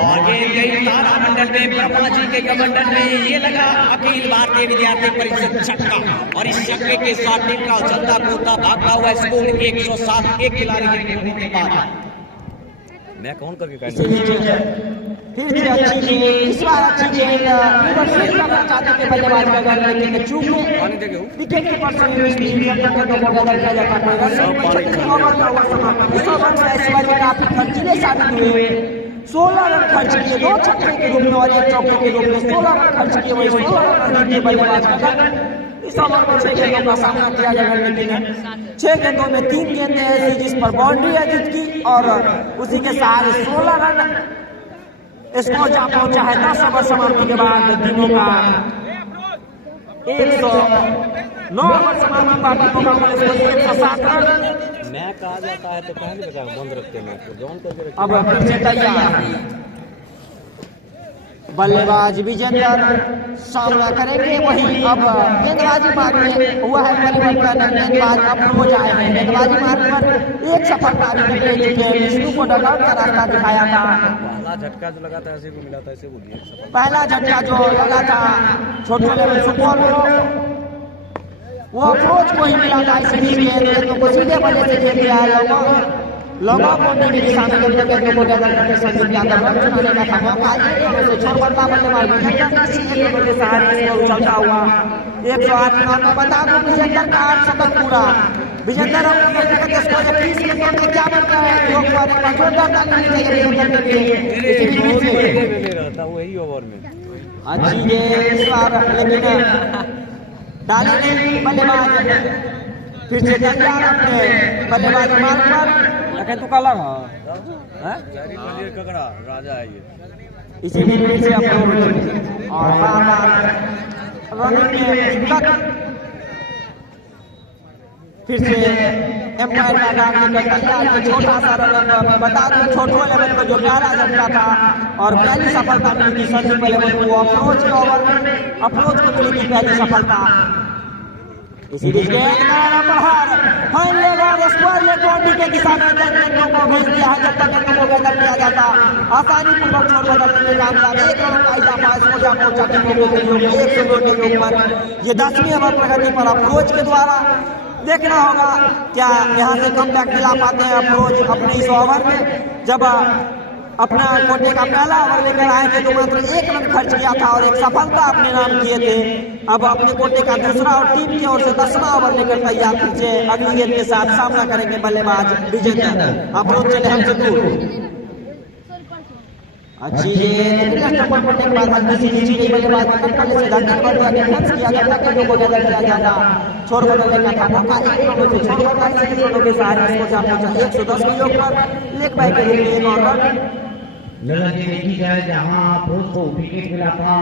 और गेंद गई तारा मंडल में, ब्रह्मा जी के कमंडल में। ये लगा अखिल भारतीय विद्यार्थी परिषद छक्का और इस छक्के के साथ टीम का उछलता कूदता भागता हुआ स्कोर 107। एक खिलाड़ी के होने के बाद मैं कौन करके फिर भी अच्छी गेंद, इस बार अच्छी गेंद रिवर्स करना चाहते थे बल्लेबाज गगन, लेकिन चूक विकेट कीपर से बदल किया जाता कोई रन नहीं। 36 ओवर का हुआ समाप्त। इस ओवर में ऐश्वर्या काफी खर्चीले साबित हुए। 16 रन खर्च किए, 2 छक्के के रूप में और 1 चौके के रूप में 16 रन खर्च किए। वही 16 रन के बल्लेबाज गगन इस ओवर में 6 गेंदों का सामना किया गगन, लेकिन 6 गेंदों में 3 गेंदें ऐसी जिस पर बाउंड्री है जीत की और उसी के सहारे 16 रन स्कोर जा पहुंचा है। 10 ओवर समाप्ति के बाद तीनों का 109 ओवर समाप्ति बाद तीनों का 107 रन। मैं कहा जाता है तो कहाँ लगा बंद रखते हैं मैच को, जॉन करके रखते अब फिर से तैयार बल्लेबाज विजेंद्र सामना करेंगे। वही अब गेंदबाजी मार्ग में हुआ है परिवर्तन, गेंदबाज अप्रोच आए हैं। गेंदबाजी मार्ग पर एक सफलता भी ले चुके हैं। विष्णु को डगआउट का रास्ता दिखाया था। पहला झटका जो लगा था ऐसे को मिला था, ऐसे बोलिए पहला झटका जो लगा था छोटे लेवल फुटबॉल को, वो अप्रोच को ही मिला था। इसलिए गेंद को सीधे बल्ले से खेल दिया लोगों को नीचे दिशा में जब गेंद को गैदर करके संदीप यादव रन बनाने का मौका छोड़ता बल्लेबाज विजेंद्र के सहारे से उछलता हुआ 108 रन में। बता दूं विजेंद्र का 8 शतक पूरा। विजेंद्र अपने व्यक्तिगत स्कोर 30 गेंदों में क्या बन रहा है, योग पर एक जोरदार ताली चाहिए विजेंद्र के लिए रहता वही ओवर में। अच्छी गेंद इस बार, लेकिन डाले नहीं बल्लेबाज। फिर से तैयार अपने बल्लेबाज मार्ग पर तू कलर है ककड़ा राजा है ये, इसीलिए फिर से अप्रोच और बार-बार रनिंग में दिक्कत। फिर से एम्पायर का गाड़ी निकल तैयार। छोटा सा रन में बता दूं छोटो लेवल को जो 11 झटका था और पहली सफलता मिली थी संदीप लेवल को अप्रोच के ओवर में, अप्रोच को मिली थी पहली सफलता। इसी बीच फाइन लेवल स्क्वायर ले बॉडी के दिशा में गेंदों को भेज दिया है। जब तक गेंदों को बदल किया जाता आसानी पूर्वक छोड़ बदलने में कामयाब। 1 रन का इजाफा सोचा पहुंचा टीमों के योग 102 के योग पर। ये 10वीं ओवर प्रगति पर अप्रोच के द्वारा देखना होगा क्या यहाँ से कम बैक दिला पाते हैं अप्रोच अपने इस ओवर में। जब अपना कोटे का पहला ओवर लेकर आए थे तो मात्र 1 रन खर्च किया था और एक सफलता अपने नाम किए थे। अब अपने कोटे का दूसरा और टीम की ओर से 10वां ओवर लेकर तैयार पीछे अगली गेंद के साथ सामना करेंगे बल्लेबाज विजेंद्र। अप्रोच चले हमसे दूर। अच्छी गेंद कोटे के बाद हल्की सी नीचे गई बल्लेबाज से धक्का बढ़ गया। डिफेंस किया जाता है कि को गैदर किया जाता छोड़ बदलने का था मौका। 1 रन से छोड़ बदलने से दोनों के सहारे पहुंचा 110 के योग पर लेग बाय के लिए एक और रन। लड़ाई देखी जाए जहां अप्रोच को विकेट मिला था,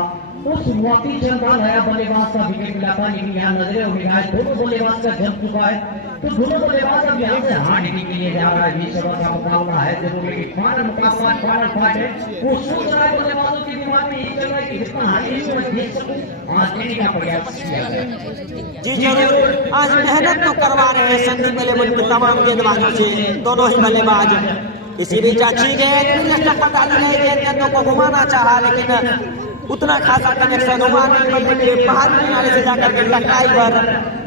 उस शुरुआती चंद्रपाल है बल्लेबाज का विकेट मिला था, लेकिन यहाँ नजरें उम्मीद है दोनों बल्लेबाज का जम चुका है। तो दोनों बल्लेबाज अब यहाँ से हारने के लिए जा रहा है। 20 ओवर का मुकाबला है जरूर, लेकिन फाइनल मुकाबला फाइनल फाइट है। वो सोच रहा है बल्लेबाजों के दिमाग में ये चल रहा है कि जितना हारी मैं जीत सकूं, आज जीतने का प्रयास किया है। जी जरूर, आज मेहनत तो करवा रहे हैं संदीप लेवल के तमाम गेंदबाजों से दोनों ही बल्लेबाज। इसी बीच अच्छी गेंद गेंदों को घुमाना चाहा, लेकिन उतना खासा कनेक्शन हुआ नहीं। बल्ले के बाहर किनारे से जाकर के टकराई पर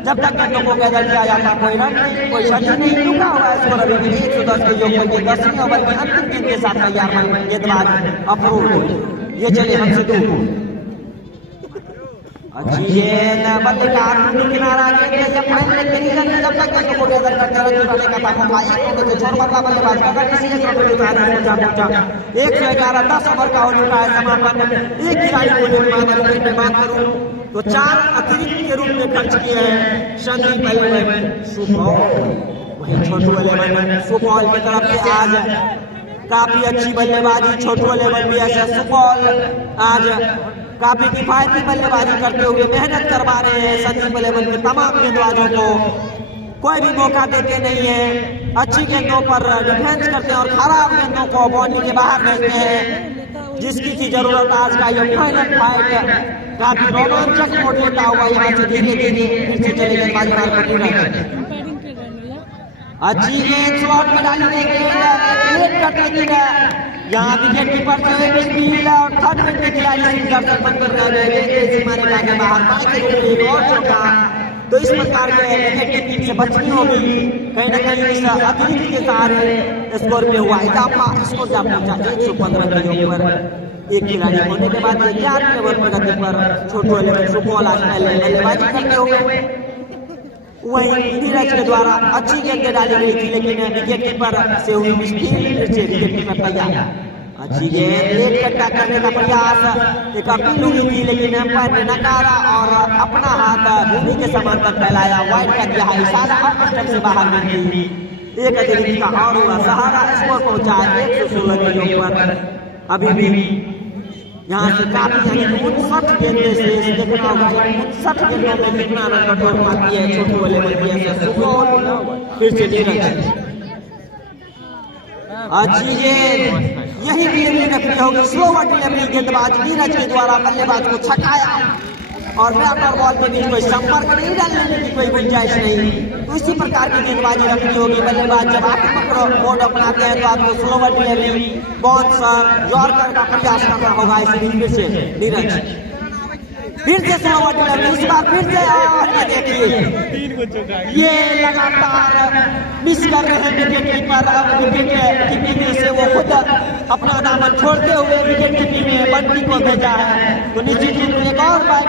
जब तक गेंदों को गैदर किया जाता कोई रन नहीं, कोई क्षति नहीं। रुका हुआ है स्कोर अभी भी 110 के योग पर। 10वीं ओवर की अंतिम गेंद के साथ तैयार गेंदबाज अप्रोच। ये चले हमसे दूर। अच्छी गेंद बल्ले का किनारा गेंद जब पहले जब तक गेंदों को गैदर करते रन चुराने का था मौका। 1 रन से छोड़ बदला बल्लेबाज का किसी एक रन के सहारे पहुंचा 111। 10 ओवर का हो चुका है समापन। एक खिलाड़ी को मैं बात करूं तो 4 अतिरिक्त के रूप में खर्च किए हैं संदीप लेवल। वही छोटू 11 सुपौल की तरफ से आज काफी अच्छी बल्लेबाजी छोटू 11 बीएसएस सुपौल आज काफी किफायती बल्लेबाजी करते हुए मेहनत करवा रहे हैं संदीप 11 के तमाम गेंदबाजों को। कोई भी मौका देते नहीं है, अच्छी गेंदों पर डिफेंस करते हैं और खराब गेंदों को बाउंड्री के बाहर भेजते हैं, जिसकी की जरूरत आज का ये फाइनल फाइट काफी रोमांचक मोड़ लेता हुआ यहाँ से धीरे धीरे फिर से चले गेंदबाजी मार अच्छी गेंद शॉट में डाली लेट कट लेकिन यहाँ विकेट कीपर से स्पीड और थर्ड विकेट के खिलाड़ी दर्शक बंद कर रहे हैं सीमाने के आगे बाहर एक और चौका। तो इस प्रकार के विकेट कीपिंग से बचनी होगी, कहीं ना कहीं इस अतिरिक्त के सहारे स्कोर पे हुआ इजाफा। स्कोर जा पहुंचा 115 के ऊपर एक खिलाड़ी होने के बाद 11वें ओवर प्रगति पर छोटू 11 सुपौल आज पहले बल्लेबाजी करते हुए वही नीरज के द्वारा अच्छी गेंदें डाली गई थी, लेकिन विकेट कीपर से हुई मिस्टेक से विकेट कीपर तैयार। अच्छी गेंद लेट कट्टा करने का प्रयास एक अपील हुई थी, लेकिन अंपायर ने नकारा और अपना हाथ भूमि के समांतर फैलाया, वाइड कर दिया है, इशारा ऑफ से बाहर में थी। एक अतिरिक्त का और हुआ सहारा, स्कोर पहुंचा 116 के ऊपर। अभी भी यहाँ से काफी 59 गेंदे से देखना होगा 59 गेंदों में कितना रन बटोर पाती है छोटू 11 सुपौल। फिर से नीरज अच्छी गेंद, यही डिलीवरी रखनी होगी, स्लोवर डिलीवरी गेंदबाज नीरज के द्वारा बल्लेबाज को छकाया और बैट और बॉल के बीच कोई संपर्क नहीं डालने की कोई गुंजाइश नहीं। तो इसी प्रकार की गेंदबाजी रखनी होगी। बल्लेबाज जब आक्रामक मोड अपनाते हैं तो आपको स्लोवर डिलीवरी बाउंसर यॉर्कर का प्रयास करना होगा। इसलिए फिर से नीरज फिर से स्लोवर डिलीवरी, इस बार फिर से और देखिए ये लगातार मिस कर रहे हैं विकेट कीपर। अब विकेट कीपिंग से वो खुद अपना दामन छोड़ते हुए विकेट कीपिंग में बंटी को भेजा है। तो निश्चित रूप से एक और बाइक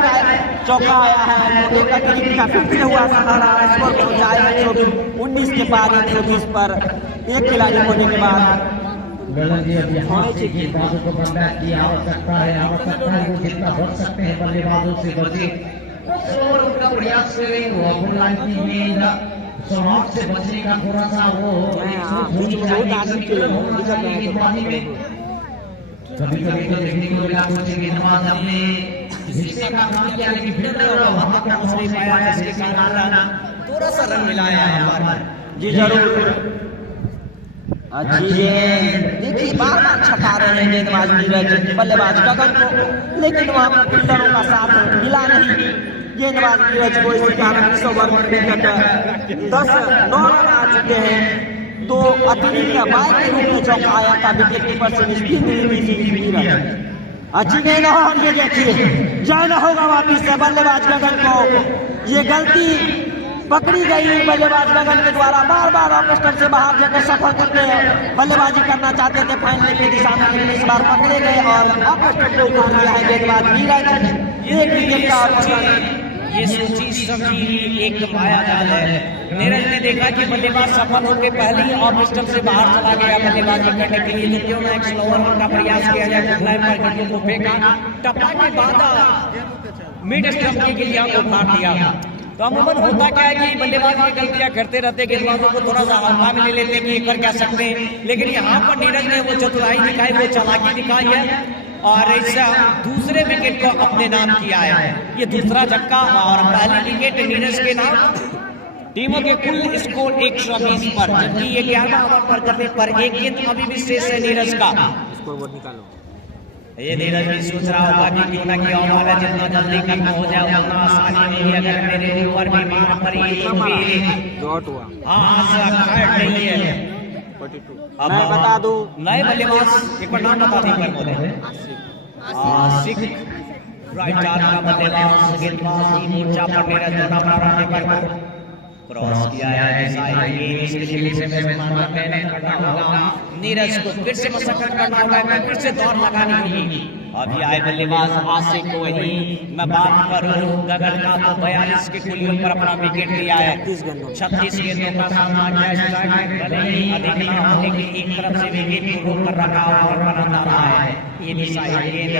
चौका आया है, तो एक अतिरिक्त का फिर से हुआ सहारा, स्कोर पहुंचाया 119 के बाद 120 पर एक खिलाड़ी होने के बाद। जी अब यहाँ से गेंदबाजों को बर्बाद की आवश्यकता है वो जितना बच सकते हैं बल्लेबाजों से बचे कुछ ओवर उनका प्रयास करें। वो अपनी लाइन की गेंद शॉट से बचने का थोड़ा सा वो कभी कभी तो देखने को मिला कुछ गेंदबाज अपने हिस्से का काम किया, लेकिन फिर वहां पर पहुंच नहीं पाया, जिसके कारण थोड़ा सा रन मिलाया है। जी जरूर अच्छी गेंद, देखिए बार बार छका रहे हैं गेंदबाज नीरज बल्लेबाज गगन को, लेकिन वहां पर फील्डरों का साथ मिला नहीं। गेंदबाज नीरज को इस कारण इस ओवर में 10-9 रन आ चुके हैं। तो अतिरिक्त बाइक के रूप में चौका आया था, विकेट कीपर से निष्फल हुई थी नीरज। अच्छी गेंद और ये देखिए जाना होगा वापिस से बल्लेबाज गगन को। ये गलती पकड़ी गई बल्लेबाज गगन के द्वारा, बार बार ऑफ से बाहर जाकर सफल करके बल्लेबाजी करना चाहते थे फाइनल की दिशा में, लेकिन इस बार पकड़े गए और ऑफ को उतार दिया है गेंदबाज नीरज। एक विकेट का ये सोची समझी एक माया जाल है। नीरज ने देखा कि बल्लेबाज सफल होकर पहले ही ऑफ स्टंप से बाहर चला गया बल्लेबाजी करने के लिए, तो क्यों ना एक स्लोवर का प्रयास किया जाए। लाइन पर गेंदों को फेंका, टप्पा के बांधा, मिड स्टंप के लिए को मार दिया। तो अमूमन होता क्या है कि बल्लेबाज ये गलतियां करते रहते, गेंदबाजों को थोड़ा सा हल्का में ले लेते कि कर क्या सकते हैं, लेकिन यहाँ पर नीरज ने वो चतुराई दिखाई, वो चालाकी दिखाई है और इस दूसरे विकेट को अपने नाम किया है। ये दूसरा छक्का और पहली विकेट नीरज के नाम। टीमों के कुल स्कोर 120 पर, जबकि ये 11 ओवर पर करने पर एक गेंद अभी भी शेष है नीरज का। स्कोरबोर्ड निकालो। ये नीरज भी सोच रहा होगा कि क्यों ना कि और वाला जितना जल्दी खत्म हो जाए उतना आसानी होगी। अगर मेरे ऊपर भी मार पड़ी तो भी डॉट हुआ। नहीं है। 42 अब मैं बता दूं नए बल्लेबाज एक बार नाम बता दी पर बोले आशिक राइट आर्म का बल्लेबाज गेंदबाज नीचा पर नीरज दोनों प्रारंभ पर क्रॉस किया है। इसके लिए फिर से मेहनत करना होगा नीरज को, फिर से मशक्कत करना होगा, फिर से दौड़ लगानी होगी। अभी आए बल्लेबाज आसिक को वही मैं बात करूं गगन का तो 42 के कुलियों पर अपना विकेट लिया है। 36 गेंदों का सामना भले ही अधिक ना हो लेकिन एक तरफ से विकेट को रोक कर रखा और बनाता रहा है। ये निशान गेंद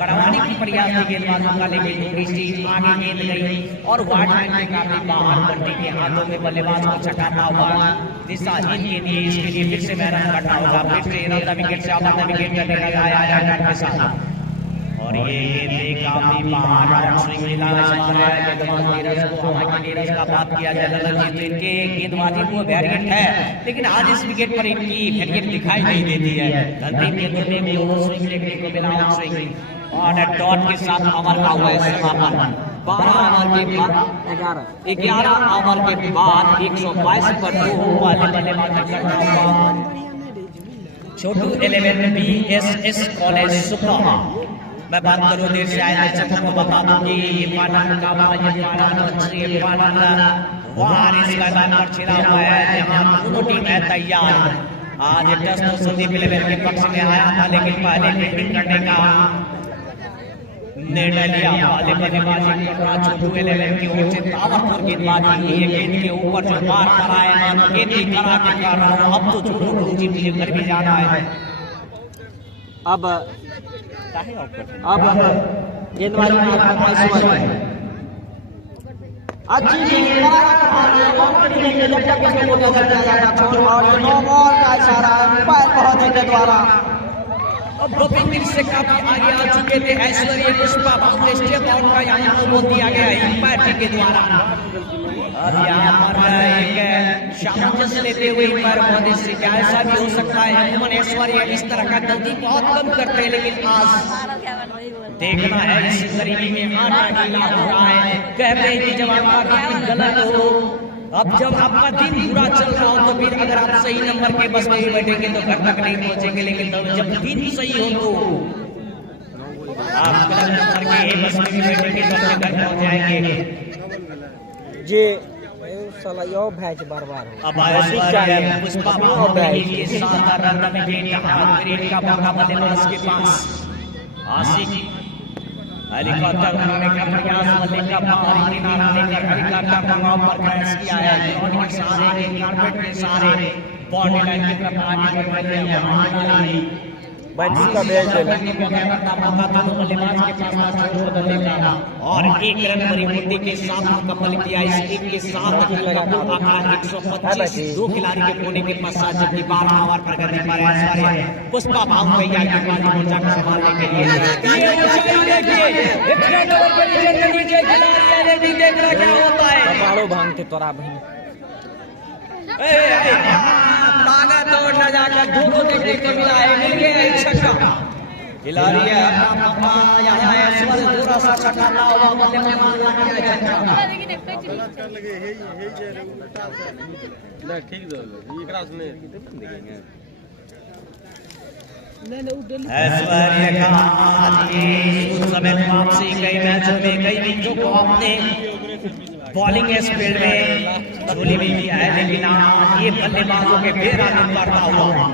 कड़वानी की प्रयास थी गेंदबाजों का लेकिन थोड़ी सी आगे गेंद गई और वाटमैन के काफी बाहर बंटी के हाथों में बल्लेबाज को छकाता हुआ दिशाहीन के लिए इसके लिए फिर से मैदान करना होगा। फिर से इरादा विकेट से आधा विकेट करने का आया के साथ और ये गेंद काफी बाहर आउट स्विंग मिला गेंदबाज नीरज को हालांकि नीरज का बात किया जाए ललन जी इनके गेंदबाजी को वेरिएंट है लेकिन आज इस विकेट पर इनकी वेरिएंट दिखाई नहीं देती है। अंतिम गेंदों में भी ओवर स्विंग देखने को मिला आउट स्विंग और डॉट के साथ ओवर का हुआ है समापन। 12 ओवर के बाद 11 ओवर के बाद 122 पर 2 वाले बल्लेबाजी करना हुआ छोटू 11 BSS कॉलेज सुपा। मैं बात करूं देर से आए दर्शकों को बता दूं कि ये फाइनल मुकाबला वारिस मैदान पर छिड़ा हुआ है जहां दोनों टीम है तैयार। आज टेस्ट तो संदीप 11 के पक्ष में आया था लेकिन पहले फील्डिंग करने का निर्णय लिया। पहले बल्लेबाजी कर रहा छोटू 11 की ओर से ताबड़तोड़ गेंदबाजी ये गेंद के ऊपर जो मार कर आए मानो गेंद की करा के कर रहा हूं अब तो छोटू को जीत घर भी जाना है। अब गेंदबाजी अच्छी द्वारा अब ड्रॉपिंग से काफी आगे आ चुके थे ऐश्वर्य पुष्पा भाव स्टेप आउट का यहाँ को बोल दिया गया अंपायर के द्वारा। अब यहाँ पर एक सामंजस्य लेते हुए अंपायर मोदी से क्या ऐसा भी हो सकता है अमन ऐश्वर्य इस तरह का गलती बहुत कम करते हैं लेकिन आज देखना है इस गरीबी में आना ढीला हो रहा है। कहते हैं कि जब आपका दिन गलत हो अब जब आपका दिन बुरा चल रहा हो तो फिर अगर आप सही नंबर के बस में ही बैठेंगे तो घर तक नहीं पहुंचेंगे लेकिन जब दिन सही हो तो आप गलत नंबर के बस में भी बैठेंगे तो अपने घर पहुंच जाएंगे। जे साला यो भैच बार-बार अब ऐश्वर्य पुष्पा भाभी के साथ रन विकेट का मौका बल्लेबाज के पास आशिक हेलीकॉप्टर उड़ाने का प्रयास मल्लिक का बाहरी किनारा लेकर हेलीकॉप्टर मंगाओ पर क्रैश किया है। ग्राउंड के सहारे कारपेट के सहारे बॉडी लाइन की तरफ आगे बढ़ रही है हमारी बंटी का बैच देना बल्लेबाज के पास छोड़ बदलने का और एक रन परिपूर्ति के साथ मुकम्मल किया। इस एक के साथ आंकड़ा 125 दो खिलाड़ी के कोने के पश्चात जबकि 12 ओवर पर करने पर ऐश्वर्य पुष्पा भाव तैयार गेंदबाजी मोर्चा को संभालने के लिए ये ऊंचाई देखिए स्ट्रेट ओवर पर नीचे खिलाड़ी है देख रहा क्या होता है कपाड़ो भांगते तोरा बहन तागा तोड़ न जाकर दोनों देखने को मिला है मिल गया एक छक्का खिलाड़ी है अपना पप्पा यहाँ ऐश्वर्य थोड़ा सा छक्का हुआ बल्लेबाज ठीक दो एकरा से ऐश्वर्य का उस समय वापसी कई मैचों में कई विकेटों को अपने बॉलिंग स्पीड में झोली भी किया है लेकिन ये बल्लेबाजों के बेर आने करता हुआ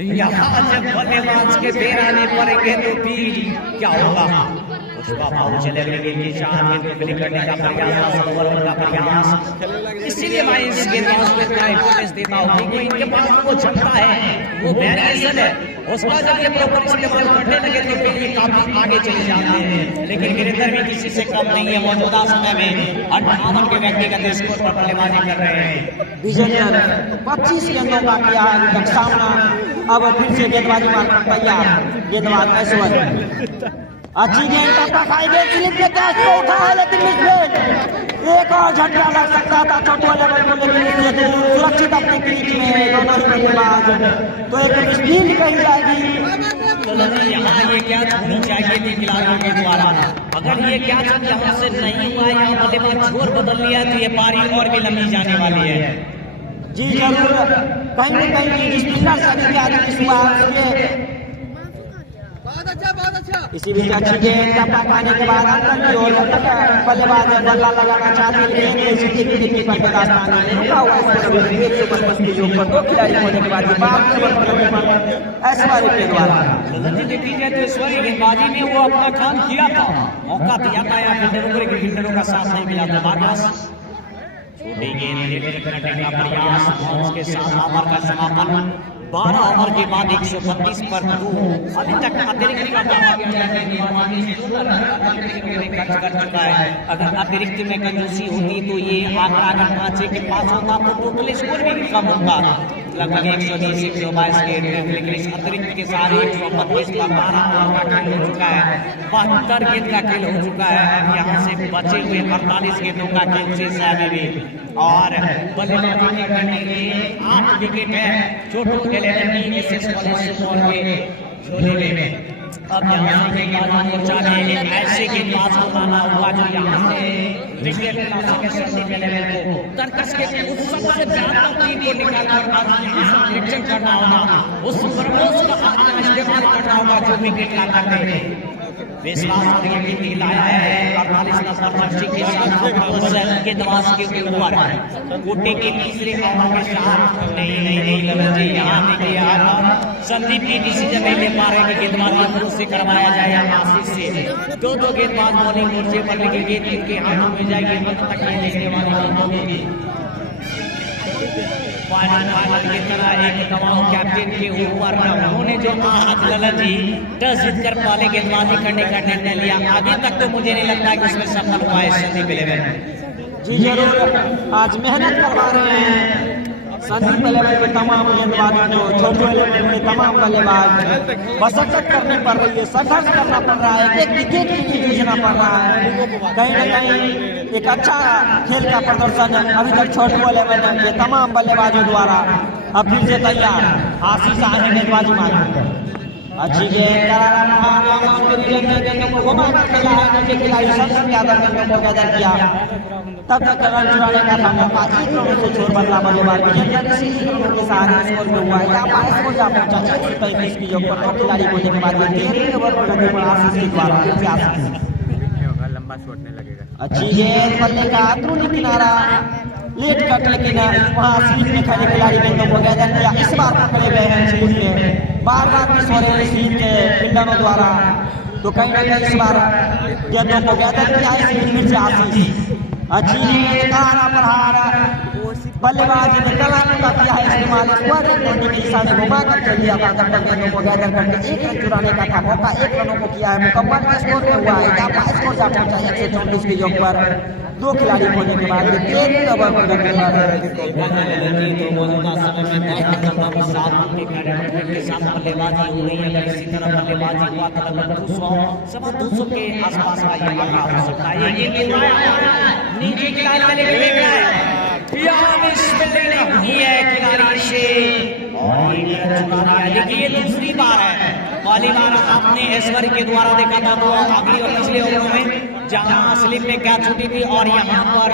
यहाँ जब बल्लेबाज के बेर आने पड़ेंगे तो फिर क्या होगा। पुष्पा भाव चले गए की शान में क्लिक करने का प्रयास का प्रयास इसीलिए मैं इस गेंदबाज को इतना इंपॉर्टेंस देता हूँ क्योंकि इनके पास वो क्षमता है वो वेरिएशन है उसका जब ये प्रॉपर इस्तेमाल करने लगे तो फिर ये काफी आगे चले जाते हैं। लेकिन गिरधर भी किसी से कम नहीं है मौजूदा समय में 58 के व्यक्तिगत स्कोर पर बल्लेबाजी कर रहे हैं। विजय 25 गेंदों का किया है सामना। अब फिर से गेंदबाजी मारकर तैयार गेंदबाज ऐश्वर्य अच्छी गेंद का स्लिप के कैच को उठाया लेकिन मिसफील्ड एक और झटका लग सकता था छोटे लेवल को लेकिन सुरक्षित अपने क्रीज में दोनों ही बल्लेबाज तो एक मिसफील्ड कही जाएगी। यहाँ ये कैच होनी चाहिए थी खिलाड़ियों के द्वारा अगर ये कैच यहाँ से नहीं हुआ यहाँ बल्लेबाज छोर बदल लिया तो ये पारी और भी लंबी जाने वाली है। जी जरूर कहीं न कहीं स्पिनर से अधिकारी हुआ इसी बीच अच्छी गेंद का पकाने के बाद अंदर की ओर बल्लेबाज बल्ला लगाना चाहते हैं कीपर के दास्तान में रुका हुआ है। 2 खिलाड़ी होने के बाद ऐश्वर्य के द्वारा देखी जाए तो ऐश्वर्य गेंदबाजी में वो अपना काम किया था, मौका दिया था या फील्डरों का साथ नहीं मिला था। बाकास छोटी गेंद करने का प्रयास, उसके साथ ओवर का समापन 12 ओवर के बाद 132 पर 2। अभी तक अतिरिक्त का खर्च कर चुका है। अगर अतिरिक्त में कंजूसी होती तो ये आंकड़ा अगर 5 के पास होता तो टोटल स्कोर भी कम होता, लगभग 120 122 के, लेकिन इस अतिरिक्त के सारे 132 का 12 ओवर का खेल हो चुका है, 72 गेंद का खेल हो चुका है। अब यहाँ से बचे हुए 48 गेंदों का खेल शेष है अभी भी, और बल्लेबाजी करने के लिए 8 विकेट है छोटू एलएनबी एसएस कॉलेज सुपौल के झोले में। अब यहाँ से गेंदबाजी चाहे एक ऐसे गेंदबाज को लाना होगा जो यहाँ से विकेट ला सके संदीप एलएनबी को, तर्कस के उस सबसे ज्यादा टीम को निकालकर आज यहाँ से सिलेक्शन करना होगा, उस प्रमोश का अपना इस्तेमाल करना होगा जो विकेट ला करते विश्वास लाया है 48 नंबर जर्सी के साथ गेंदबाज के ऊपर कोटे के तीसरे ओवर के साथ नहीं ललन जी यहाँ देखिए संदीप की डिसीजन नहीं ले पा रहे कि गेंदबाजी से करवाया जाए आशीष से। 2 गेंदबाज बॉलिंग मोर्चे पर लेके गेंद इनके हाथों में जाएगी, अंत तक ये देखने वाली होगी। फाइनल की तरह एक दबाव कैप्टन के ऊपर उन्होंने जो आज ललन जी टच जीतकर पहले गेंदबाजी करने का निर्णय लिया, अभी तक तो मुझे नहीं लगता है कि उसमें सफल हुआ है संदीप एलेवन। जी जरूर आज मेहनत करवा रहे हैं संदीप एलेवन के तमाम गेंदबाज, जो छोटू एलेवन के तमाम बल्लेबाज मशक्कत करनी पड़ रही है, संघर्ष करना पड़ रहा है, एक विकेट के लिए जूझना पड़ रहा है। कहीं न कहीं एक अच्छा खेल का प्रदर्शन अभी तक छोटू एलेवन के तमाम बल्लेबाजों द्वारा अब फिर से तैयार। आशीष आगे गेंदबाजी मार अच्छी गेंद को घुमा कर खेला है, नीचे खिलाड़ी सबसे ज्यादा गेंदों को गैदर किया, तब तक रन चुराने का था मौका। 1 रनों से छोड़ बदला बल्लेबाज के साथ स्कोर में हुआ है, स्कोर जा पहुंचा 133 की योग पर 2 खिलाड़ी होने के बाद आशीष के द्वारा लंबा छोड़ने लगेगा। अच्छी गेंद बल्ले का अंदरूनी किनारा लेट कट, लेकिन वहाँ स्लिप में खड़े खिलाड़ी गेंदों को गैदर किया। इस बार पकड़े गए हैं स्लिप में, बार मिस हो रहे स्लिप के फील्डरों द्वारा, तो कहीं न कहीं इस बार गेंदों को गैदर किया है फिर से आशीष। अच्छी कारा प्रहार बल्लेबाज ने कला का किया है इस्तेमाल, की दिशा में घुमा कर चल दिया था, जब तक गेंदों को गैदर करके 1 रन चुराने का था मौका। 1 रनों को किया है मुकम्मल, स्कोर में हुआ है स्कोर जा पहुंचा 134 के योग पर 2 खिलाड़ी होने के बाद 1 ओवर में मौजूदा समय में 7 के साथ बल्लेबाजी हो रही है। अगर इसी तरह बल्लेबाजी हुआ तो लगभग 200 के आसपास का ये आंकड़ा हो सकता है। नीचे खिलाड़ी वाले को देख रहा है, हुई है खिलाड़ी से और ये दूसरी बार है। पहली बार आपने ऐश्वर्य के द्वारा देखा था तो अगली और पिछले ओवरों में जहां स्लिप में क्या छूटी थी, और यहाँ पर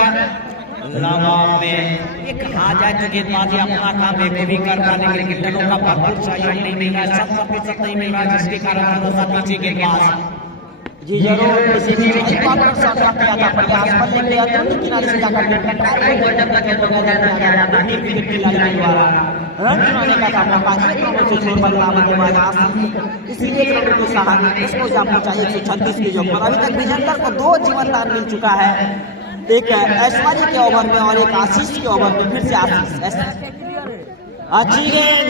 लगाव में एक कहा जाए तो गेंदबाजी अपना काम बेखूबी करता, लेकिन खिलाड़ियों का भरपूर सहयोग नहीं मिल रहा है, 70% नहीं मिल रहा, जिसके कारण थोड़ा सा पीछे गेंदबाज। जी जरूर इसी बीच एक बार पर शॉट किया था प्रयास बल्ले के अंदरूनी किनारे से जाकर खिलाड़ी द्वारा रन चुराने का था मौका। 1 रनों से छोड़ बल्ला बल्लेबाज आशीष इसी 1 रनों के साथ इसको जा पहुंचा 136 के योग पर। अभी तक विजेंदर को 2 जीवन दान मिल चुका है, एक ऐश्वर्य के ओवर में और एक आशीष के ओवर में। फिर से आशीष अच्छी गेंद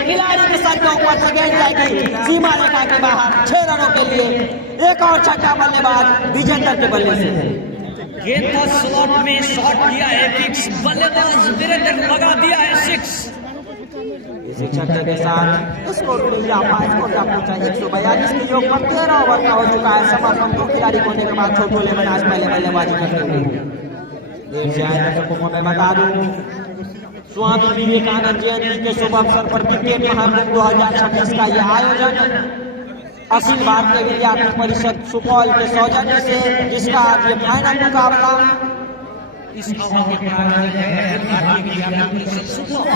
खिलाड़ी के सर के ऊपर से गेंद जाएगी सीमा रेखा के बाहर 6 रनों के लिए। एक और छक्का बल्लेबाज विजेंदर के बल्ले से गेंद का स्लॉट में शॉट किया है फिक्स, बल्लेबाज वीरेंद्र लगा दिया है 6। इसी छक्के के साथ स्कोर जा पहुंचा 142 के योग पर 13 ओवर का हो चुका है समापन। 2 खिलाड़ी होने के बाद छोटू एलेवन आज पहले बल्लेबाजी करते हुए देर से आए दर्शकों को मैं बता दूं स्वामी विवेकानंद जयंती के शुभ अवसर पर क्रिकेट महाकुंभ 2026 का यह आयोजन अखिल भारतीय विद्यार्थी परिषद सुपौल के सौजन्य से, जिसका आज ये फाइनल मुकाबला इस अवसर के प्रायोजक है भारतीय विद्यार्थी परिषद सुपौल।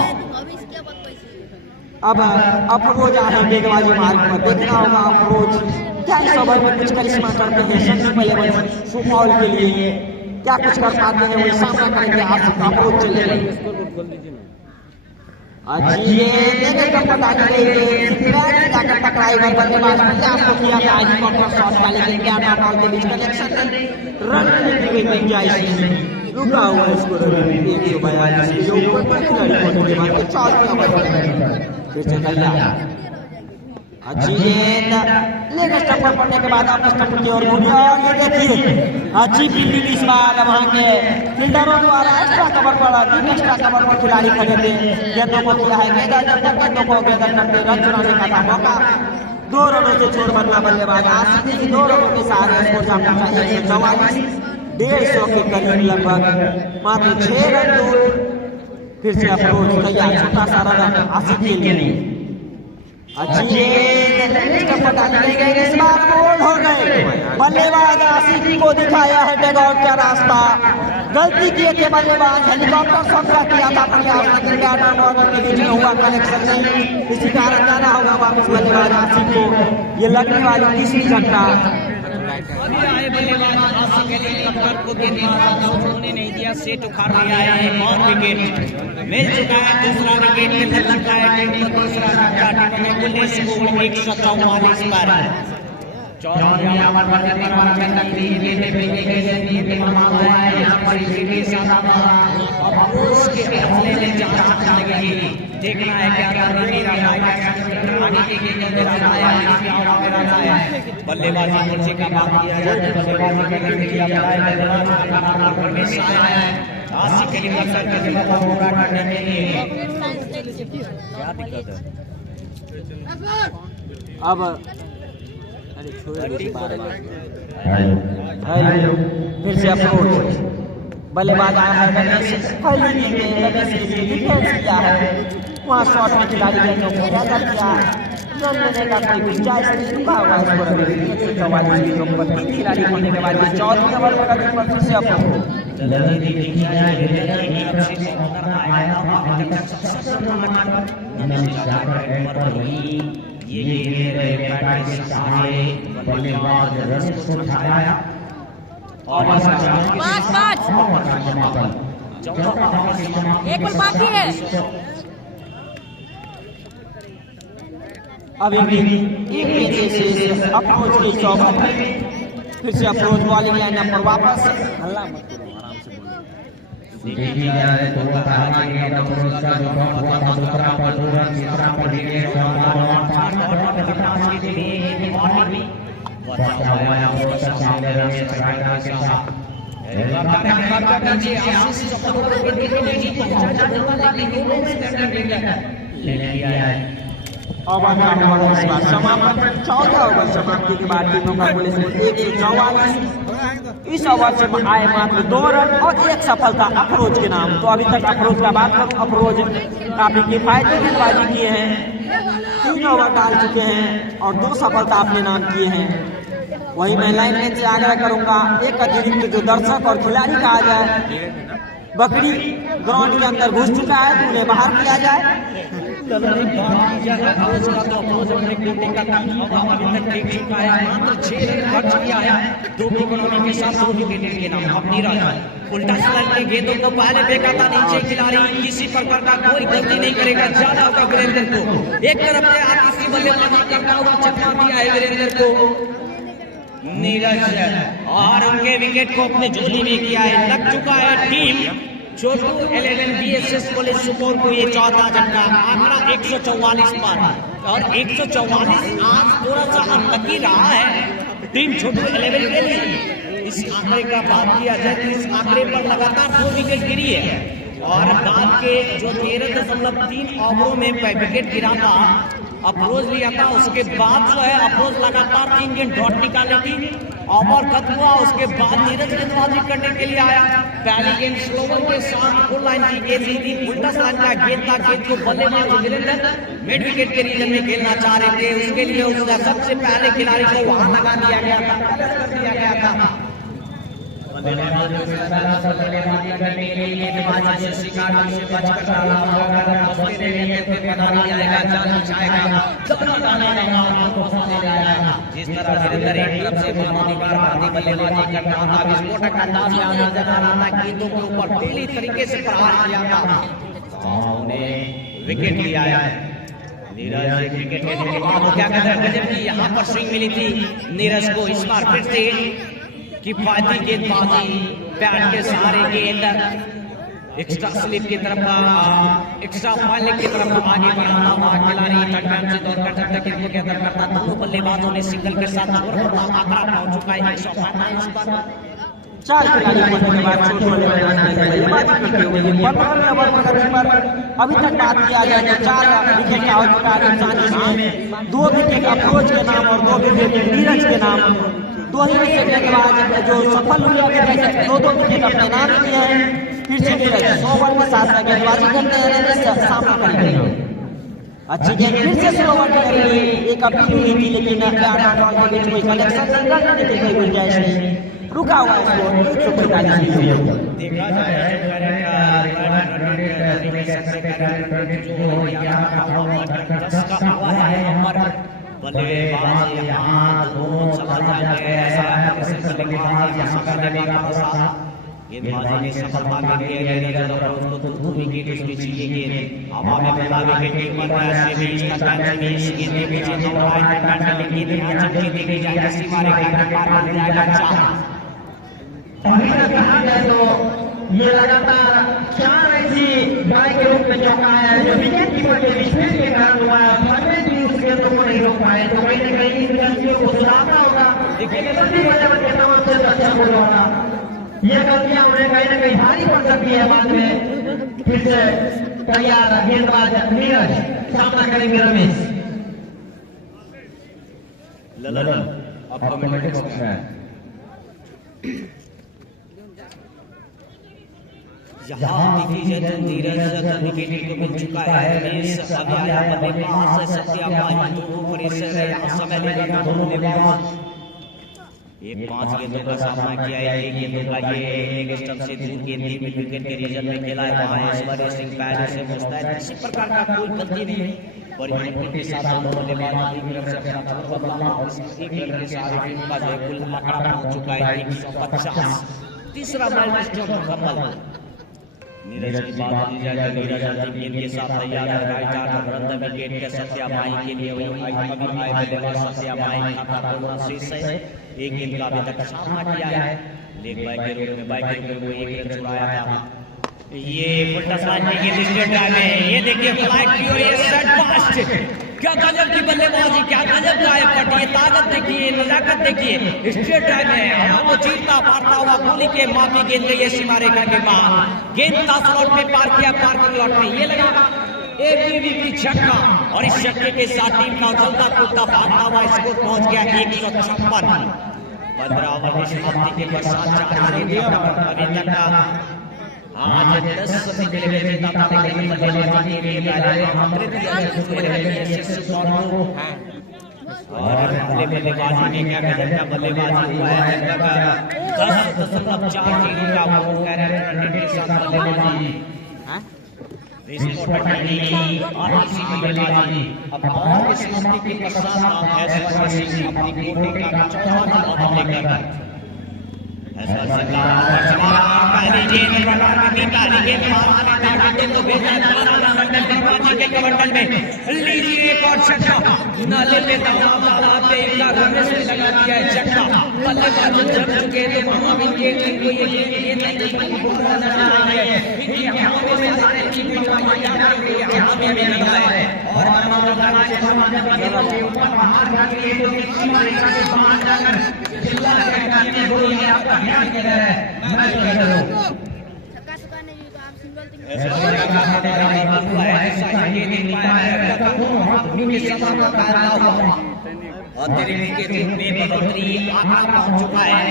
अब अफरोज आए गेंदबाजी मार्ग पर, देखना होगा अफरोज क्या इस ओवर में कुछ करिश्मा करते हैं संदीप इलेवन सुपौल के लिए, क्या कुछ कर पाते हैं, वो सामना करेंगे अफरोज चले टकराई बल्लेबाज प्रयास तो किया था हेलीकॉप्टर शॉट का, लेकिन क्या ना बॉल के बीच कनेक्शन रन की गुंजाइश रुका हुआ इसको 142 के ऊपर खिलाड़ी होने के बाद 4वें ओवर फिर से कल्याण अच्छी गेंद लेग स्टंप पर पड़ने के बाद आप स्टंप की ओर मुड़ी और ये देखिए अच्छी फील्डिंग इस बार वहां के फील्डरों द्वारा एक्स्ट्रा कवर पर एक्स्ट्रा कवर पर खिलाड़ी खड़े थे, गेंदों को किया है गेंदा, जब तक गेंदों को गेंदा करते रन चुराने का था मौका, 2 रनों से छोड़ बनना बल्लेबाज आसिफ की 2 रनों के सहारे स्कोर सामने चाहिए 144, 150 के करीब लगभग, मात्र 6 रन दूर। फिर से अफरोज तैयार, छोटा सा रन आसिफ के लिए, अच्छी गेंद इस बार बोल्ड हो गए, बल्लेबाज आसिफ को दिखाया है डगआउट का रास्ता, गलती किए थे बल्लेबाज, हेलीकॉप्टर शॉट का किया था प्रयास लेकिन बैटर बॉल के बीच में हुआ कनेक्शन नहीं, इसी कारण जाना होगा वापस बल्लेबाज आसिफ को, ये लगने वाली तीसरी झटका। अभी आए बल्लेबाज आसिफ हेलीकॉप्टर को गेंद मारा, उन्होंने नहीं दिया, सेट उखाड़ लिया है, एक और विकेट मिल चुका है, दूसरा विकेट मिल चुका है, दूसरा झटका टीम में कुल स्कोर 144 पर। देखना है क्या बल्लेबाजी मोर्चे का बात किया जाए, आसिफ हेलीकॉप्टर के जगह पर पूरा करने के लिए क्या दिक्कत है अब फिर से अप्रोच, बल्लेबाज आया है रमेश, पहली रमेश के लिए डिफेंस किया है, वहाँ शॉट में खिलाड़ी गेंदों को ज्यादा किया, रन लेने का कोई गुंजाइश नहीं, रुका हुआ स्कोर 144 के ऊपर, 3 खिलाड़ी होने के बाद 4वें ओवर का फिर से अप्रोच बल्लेबाज रमेश को उठाया और एक बॉल बाकी है, अभी भी एक से अप्रोच के 100 ओवर में फिर से अप्रोच बॉलिंग लाइनअप पर वापस, हल्ला मत करो आराम से बोलो, देखी जाए तो पहला गेंद अप्रोच का जो ड्रॉप हुआ था, दूसरा पर 2 रन, तीसरा पर विकेट और सामने रमेश रायदार के साथ समापन 14 ओवर समाप्ति के बाद टीमों का कुल स्कोर 144, इस ओवर से आए मात्र 2 रन और 1 सफलता अफरोज के नाम। तो अभी तक अफरोज का बात करूं, अफरोज काफी किफायती गेंदबाजी किए हैं, 3 ओवर डाल चुके हैं और 2 सफलता अपने नाम किए हैं। वही मैं लाइनमैन से आग्रह करूंगा, एक अतिरिक्त जो दर्शक और खिलाड़ी कहा जाए, बकरी ग्राउंड के अंदर घुस चुका है तो उन्हें बाहर किया जाए। अप्रोच का तो अप्रोच अपने कोटे का काम अभी तक देख चुका है, मात्र 6 रन खर्च किया है, 2 इकोनॉमी के साथ 2 विकेट के नाम अपनी रहा है। उल्टा स्लर के गेंदों को पहले फेंका था नीचे, खिलाड़ी किसी प्रकार का कोई गलती नहीं करेगा, ज्यादा होगा वीरेंद्र को, एक तरफ से आतिशी बल्लेबाजी करता हुआ चकमा दिया है वीरेंद्र को नीरज, और उनके विकेट को अपने झोली में किया है। लग चुका है टीम छोटू 11 बीएसएस कॉलेज सुपौल को ये 14 झटका, आंकड़ा 144 पर, और 144 आज थोड़ा सा अनलकी रहा है टीम छोटू 11 के लिए। इस आंकड़े का बात किया जाए तो इस आंकड़े पर लगातार 2 विकेट गिरी है, और बाद के जो 13.3 ओवरों में विकेट गिरा था, अप्रोच लिया था, उसके बाद जो है अप्रोच लगातार 3 गेंद डॉट निकाली थी, ओवर खत्म हुआ, उसके बाद नीरज गेंदबाजी करने के लिए आया, पहली गेंद स्लोवर के साथ फुल लाइन की गेंद दी थी, उल्टा लाइन का गेंद था, गेंद को बल्लेबाज वीरेंद्र मिड विकेट के रीजन में खेलना चाह रहे थे, उसके लिए उसका सबसे पहले खिलाड़ी को वहां लगा दिया गया था, बल्लेबाजों को लगातार बल्लेबाजी करने के लिए बल्लेबाजी से शिकार से बचकर रहा होगा बचते रहने पे पदारी जाएगा जाना चाहेगा जिस तरह वीरेंद्र एक तरफ से मानवनिकार भारतीय बल्लेबाजी करता था विस्फोटक अंदाज में नजर आ रहा था गेंदों के ऊपर टेढ़ी तरीके से प्रहार किया था उन्हें विकेट लिया है नीरज विकेट लेने के बाद क्या कहते हैं गजब की यहाँ पर स्विंग मिली थी नीरज को इस बार फिर से किफायती गेंदबाजी बैट के सहारे गेंद एक्स्ट्रा स्लिप की तरफ एक्स्ट्रा फाइलिंग की तरफ आगे बढ़ाता हुआ खिलाड़ी टर्न से दौड़ कर तक गेंद के अंदर करता दोनों बल्लेबाजों ने सिंगल के साथ जोर करता आंकड़ा पहुंच चुका है 145 पर 4 खिलाड़ी पहुंचने के बाद छोटे बल्लेबाजी करते हुए 15वें ओवर पर अभी तक बात किया जाए तो 4 विकेट का हो चुका है जिसमें 2 विकेट अफरोज के नाम और 2 विकेट नीरज के नाम। 2 ही विकेट के बाद जो सफल हुए हैं 2 विकेट अपने नाम किए हैं। फिर से नीरज 100 ओवर के साथ गेंदबाजी करते हैं सामना करेंगे अच्छी गेंद फिर से स्लो ओवर के लिए एक अपील हुई थी लेकिन बॉल के बीच कोई कलेक्शन करने की कोई गुंजाइश नहीं रुका हुआ है स्कोर 145 देखा जाए बल्लेबाज यहाँ दोनों चला जाएंगे ऐसा बल्लेबाज यहाँ करने का गेंदबाजी ने सफलता के लिए नीरज और उसको 2 विकेट उसमें चाहिए गेंद हवा में पहला विकेट ऊपर ऐसे भी इसका टच में इस गेंद के पीछे दो राइट बैट के गेंद यहाँ चमकी देखी जाएगी सीमा रेखा का पार कर जाएगा 4 अभी तक कहा जाए तो ये लगातार 4 ऐसी बाई के रूप में चौका है जो विकेट कीपर के विस्फोट के कारण हुआ है फॉर्मेट भी उस गेंदों को नहीं रोक पाए तो कहीं न कहीं इन गलतियों को सुधारना होगा देखिए सभी बल्लेबाज के तमाम से अच्छा बोल होगा ये गलतियां उन्हें कहीं न कहीं भारी पड़ सकती है बाद में फिर से तैयार गेंदबाज नीरज सामना करेंगे रमेश ललन अब कमेंट बॉक्स में यहाँ देखिए जब नीरज विकेट को मिल चुका है रमेश अभी आया बल्लेबाज सत्याभाई दोनों परिसर यहाँ समय लेगा दोनों बल्लेबाज ये 5 गेंदों का सामना किया है एक गेंदों का ये एक स्टंप से दूर गेंद मिड विकेट के रीजन में खेला है वहां ऐश्वर्य सिंह पहले से मुस्तैद किसी प्रकार का कोई गलती नहीं परिवर्तन के साथ दोनों बल्लेबाज की तरफ से अपना थोड़ा बदलाव और इसी के सारे टीम का जो कुल आंकड़ा पहुंच चुका है 150 तीसरा माइलस्टोन मुकम्मल नीरज की बात की जाए तो नीरज अंतिम गेंद के साथ तैयार है राइट आर्म रन विकेट के सत्याभाई के लिए वही अभी आए बल्लेबाज सत्याभाई खाता दोनों शीर्ष है एक गेंद का अभी तक सामना किया है लेग बाय के रूप में बाय के रूप में एक रन छुड़ाया था ये उल्टा साइड की गेंद स्ट्रेट ड्राइव है ये देखिए फ्लाइट की और ये सेट फास्ट क्या गजब की बल्लेबाजी क्या गजब का है पट ये ताकत देखिए नजाकत देखिए स्ट्रेट ड्राइव है हवा को चीरता मारता हुआ गोली के माफी गेंद गई है सीमा रेखा के बाद गेंद का स्लॉट में पार किया पार्किंग लॉट में ये लगा एबीवी की छक्का और इस छक्के के साथ टीम का चलता कूदता भागता हुआ स्कोर पहुंच गया 156 15 ओवर की समाप्ति के पश्चात अभी तक आज 10 सदी के लिए जीता था लेकिन बल्लेबाजी के लिए आमंत्रित किया गया और पहले बल्लेबाजी में क्या गजब का बल्लेबाजी हुआ है जब तक 10.4 का वो कैरेक्टर के साथ बल्लेबाजी विस्फोटक टर्नी और इसी की बल्लेबाजी अब और इस समाप्ति के पश्चात ऐश्वर्य सिंह अपनी कोटे का चौथा ओवर लेकर पहली गेंद पहली गेंद मारने तो भेजा के कमंडल में लीजिए एक और छक्का न लेते रमेश ने लगा दिया है छक्का बल्लेबाज जब चुके तो वहां भी ये अतिरिक्त के रूप में बढ़ोतरी आंकड़ा पहुंच चुका है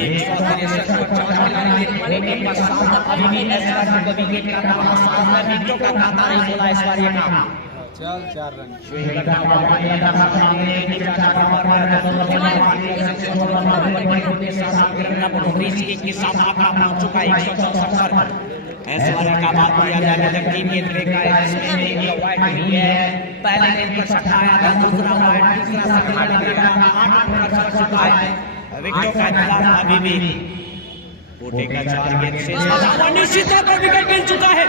163 के पश्चात अभी भी ऐश्वर्य विकेट का दावा साथ में विकेटों का खाता नहीं बोला ऐश्वर्य का चल 4 रन के साथ आंकड़ा पहुंच चुका है 164 पर। ऐश्वर्या का बात किया जाए तो टीम ये देखा है जिसमें एक वाइड हुई है, पहले गेंद पर छक्का आया था, दूसरा वाइड, तीसरा छक्का लगेगा, 8 रन चल चुका है। विकेट का इंतजार अभी भी कोटे का 4 गेंद शेष बचा, निश्चित तौर पर विकेट मिल चुका है।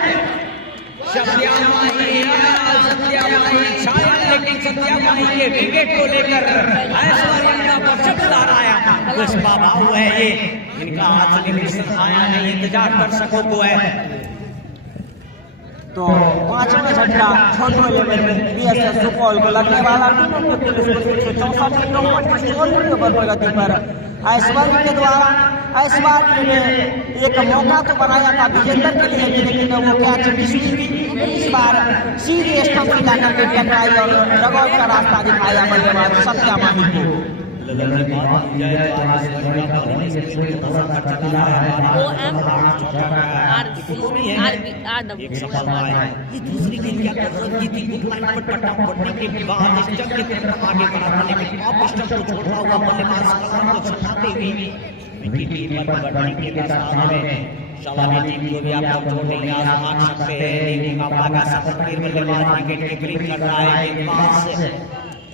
सत्या माही छाया, लेकिन सत्या माही के विकेट को लेकर ऐश्वर्या पर चमत्कार आया। पुष्पा भाव है ये, इनका हाथ से निकल आया नहीं, इंतजार कर सको को है। तो पांचवा झटका छोटो लेवल में बीएसएस सुपौल को लगने वाला टीमों के पुलिस को 164 नंबर के 16 ओवर प्रगति पर ऐश्वर्या के द्वारा ऐश्वर्या ने एक मौका तो बनाया था विजेंदर के लिए, लेकिन वो कैच मिस हुई थी। इस बार सीधे स्टंप में जाकर के टकराई और डगआउट का रास्ता दिखाया बल्लेबाज सत्या माही को। वो एम आर एक सफलता है। ये दूसरी गेंद क्या कर रही थी, गुड लाइन पर टट्टा पड़ने के बाद स्टंप की तरफ आगे बढ़ा था, लेकिन ऑफ स्टंप को छोड़ता हुआ बल्लेबाज कलाम को छटाते हुए विकेट कीपर बढ़ने के रास्ते में शालामी टीम को भी आप लोग छोड़ने के आसमान सकते हैं। लेकिन मुकाबला का सफल बल्लेबाज विकेट कीपिंग कर रहा है, गेंदबाज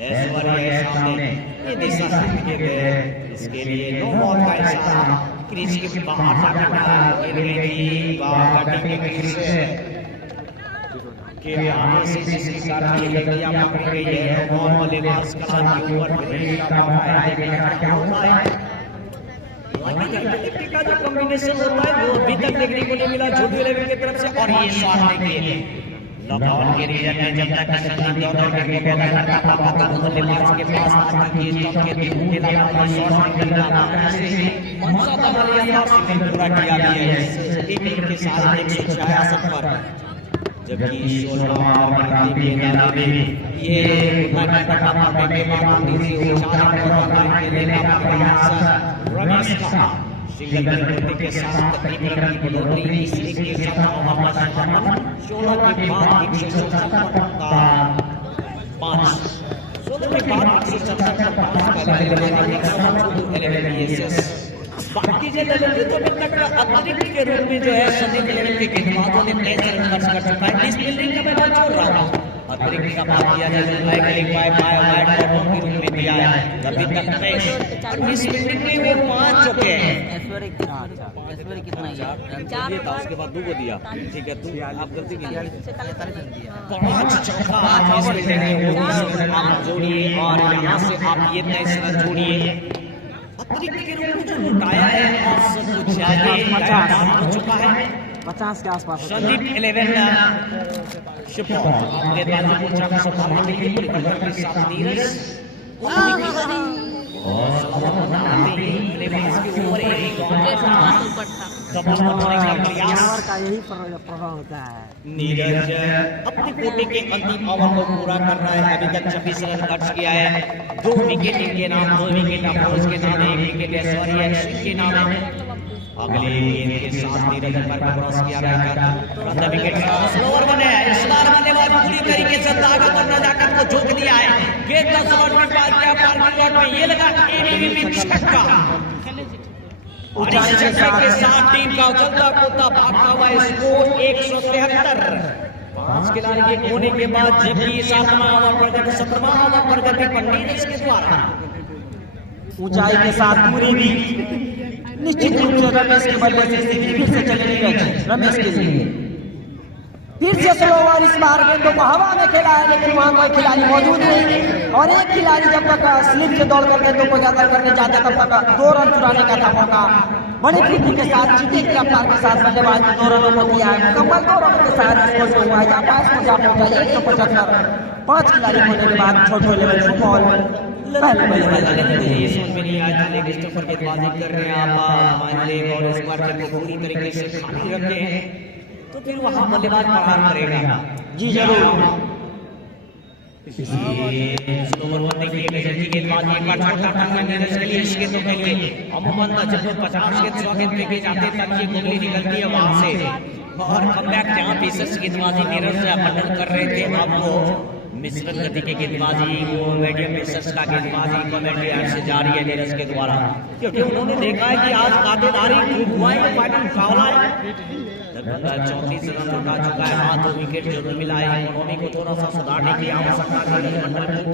ऐश्वर्या सामने ये दिशा से विकेट है, इसके लिए नो बॉल का इशारा। क्रीज के बाहर जाकर बाहर कटिंग क्रीज के आगे से जिसकी कारणी गलतियां पकड़ी गई है और बल्लेबाज कलाम के ऊपर का मौका है, देखना क्या होता है। का जो कॉम्बिनेशन होता है वो अभी तक देखने को नहीं मिला छोटी लेवल की तरफ से। और ये शॉट देखिए लॉकडाउन के रीजन में जब तक संदीप दौड़ करके पैदा करता था तो बल्लेबाज के पास ताकि स्टंप के थ्रू खेला वाला शॉट निकलता था, ऐसे ही मनसा दमलिया और सिंह पूरा किया गया है एक के साथ 166 पर। जबकि 16 ओवर की गेंद में ये उठा टका के बाद दूसरी उछाल पर खेलने का प्रयास रमेश का सिंगल गति के साथ तकरीबन की बढ़ोतरी इस एक के साथ ओवर का समापन 16 के बाद 167 का 5 16 के बाद 167 का 5 पहले लेने का छोटू 11 बीएसएस बाकी जो लड़के तो अभी तक अतिरिक्त के रूप में जो है संदीप लेवल के गेंदबाजों ने 23 रन खर्च कर चुका है। इस फील्डिंग का मैं बात छोड़ रहा हूं, अतिरिक्त का बात किया जाए तो लाइक बाय वाइड फॉर्म के रूप में दिया है अभी तक 23 और इस फील्डिंग में वो 5 चुके हैं। ऐश्वर्या कितना ये था, उसके बाद 2 को दिया, ठीक है तू आप गलती की 5 चौका इस फील्डिंग में वो आप जोड़िए और यहां से आप ये 23 रन जोड़िए। अतिरिक्त के रूप में जो लुटाया है और सब कुछ ज्यादा हो चुका है 50 के आसपास। संदीप 11 शिपॉल गेंदबाजी को चाका संभालने के लिए पूरी तरह से साथ नीरज और गेंदबाज के ऊपर एक प्रयास का यही प्रभाव होता है। नीरज अपने कोटे के अंतिम ओवर को पूरा कर रहा है, अभी तक 26 रन खर्च किया है। 2 विकेट इनके नाम, 2 विकेट अफरोज के नाम, 1 विकेट ऐश्वर्या के नाम है। अगले गेंद के साथ नीरज पर क्रॉस किया गया, तुरंत विकेट स्लोअर बने हैं। इस बार बल्लेबाज पूरी तरीके से ताकत और नजाकत को झोंक दिया है। गेंद का शॉट में पार किया, पार्किंग लॉट में ये लगा एबीबी में छक्का। और इस छक्के के साथ टीम का उछलता कूदता भागता हुआ स्कोर 173। 5 खिलाड़ी के होने के बाद जबकि 7वां ओवर पर जब 17वां ओवर पर गति पर नीरज के द्वारा ऊंचाई के साथ दूरी भी निश्चित रूप से रमेश के बल्ले से फिर से चले नीरज रमेश के लिए फिर से स्लो ओवर। इस बार गेंदों को हवा में खेला है, लेकिन वहां कोई खिलाड़ी मौजूद नहीं और एक खिलाड़ी जब तक स्लिप से दौड़ कर गेंदों को ज्यादा करने जाते तब तक 2 रन चुराने का था मौका। बड़ी फील्डिंग के साथ जीते की रफ्तार के साथ बल्लेबाज ने 2 रनों को दिया है, मुकम्मल 2 रनों के साथ स्कोर जो हुआ है जा पहुंचा 175। 5 खिलाड़ी होने के बाद छोटे लेवल सुपौल पहले बल्लेबाज ये समझ में नहीं आया लेकिन स्टॉपर गेंदबाजी कर रहे हैं आप मान ले और इस बार जब पूरी तरीके से खाली रखे हैं तो फिर वहां बल्लेबाज प्रहार करेगा। जी जरूर। स्लोवर बनने के लिए गेंदबाजी एक बार छक्का टांगा नीरज के लिए, इस गेंदों के लिए अमूमन जब 50 के 100 गेंद फेंके जाते तब ये गोली निकलती है वहां से और कमबैक जहां पेसर्स गेंदबाजी नीरज से अबंडन कर रहे थे, अब वो मिश्रण गति की गेंदबाजी, वो मीडियम पेसर्स का गेंदबाजी कमेंट्री एंड से जारी है नीरज के द्वारा, क्योंकि उन्होंने देखा है कि आज खातेदारी खूब हुआ है, फाइनल मुकाबला है। दरभंगा 34 रन उठा चुका है, हाथ 2 विकेट जरूर मिला है, इकोनॉमी को थोड़ा सा सुधारने की आवश्यकता है नीरज मंडल को।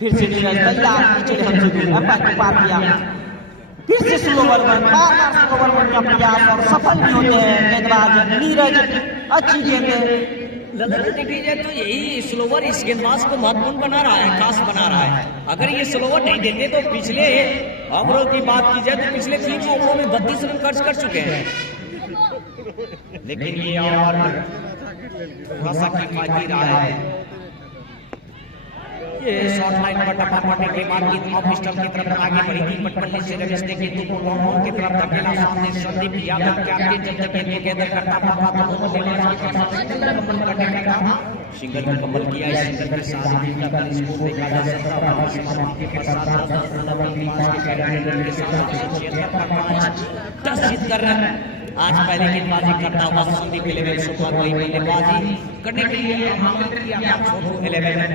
फिर से नीरज तैयार, पीछे हमसे दूर अंपायर को पार किया, फिर से स्लो बॉल वन, बार-बार स्लो बॉल वन का प्रयास और सफल भी होते हैं गेंदबाज नीरज। अच्छी गेंद देखिए, तो यही स्लोवर इस गेंदबाज को महत्वपूर्ण बना रहा है, खास बना रहा है। अगर ये स्लोवर नहीं देते तो पिछले ओवरों की बात की जाए तो पिछले 3 ओवरों में 32 रन खर्च कर चुके हैं, लेकिन ये और थोड़ा सा किफायती रहा है। ये शॉर्ट लाइन पर टप्पा पड़ने के बाद की ऑफ स्टंप की तरफ आगे बढ़ी थी, पटपल्ली से रमेश ने गेंद को लॉन्ग ऑन की तरफ धकेला, सामने संदीप यादव कैप्टन जब तक गेंद को गैदर करता था तो दोनों बल्लेबाज के पास सिंगल कमल करने का था, सिंगल मुकम्मल किया। इस सिंगल के साथ ही का स्कोर देखा जा सकता है और समाप्ति के पश्चात 10 नंबर की पास के कैडेट के साथ 176 पर 5 10 जीत कर आज पहले गेंदबाजी करता हुआ संदीप 11 सुपर वही बल्लेबाजी करने के लिए आमंत्रित किया छोटू 11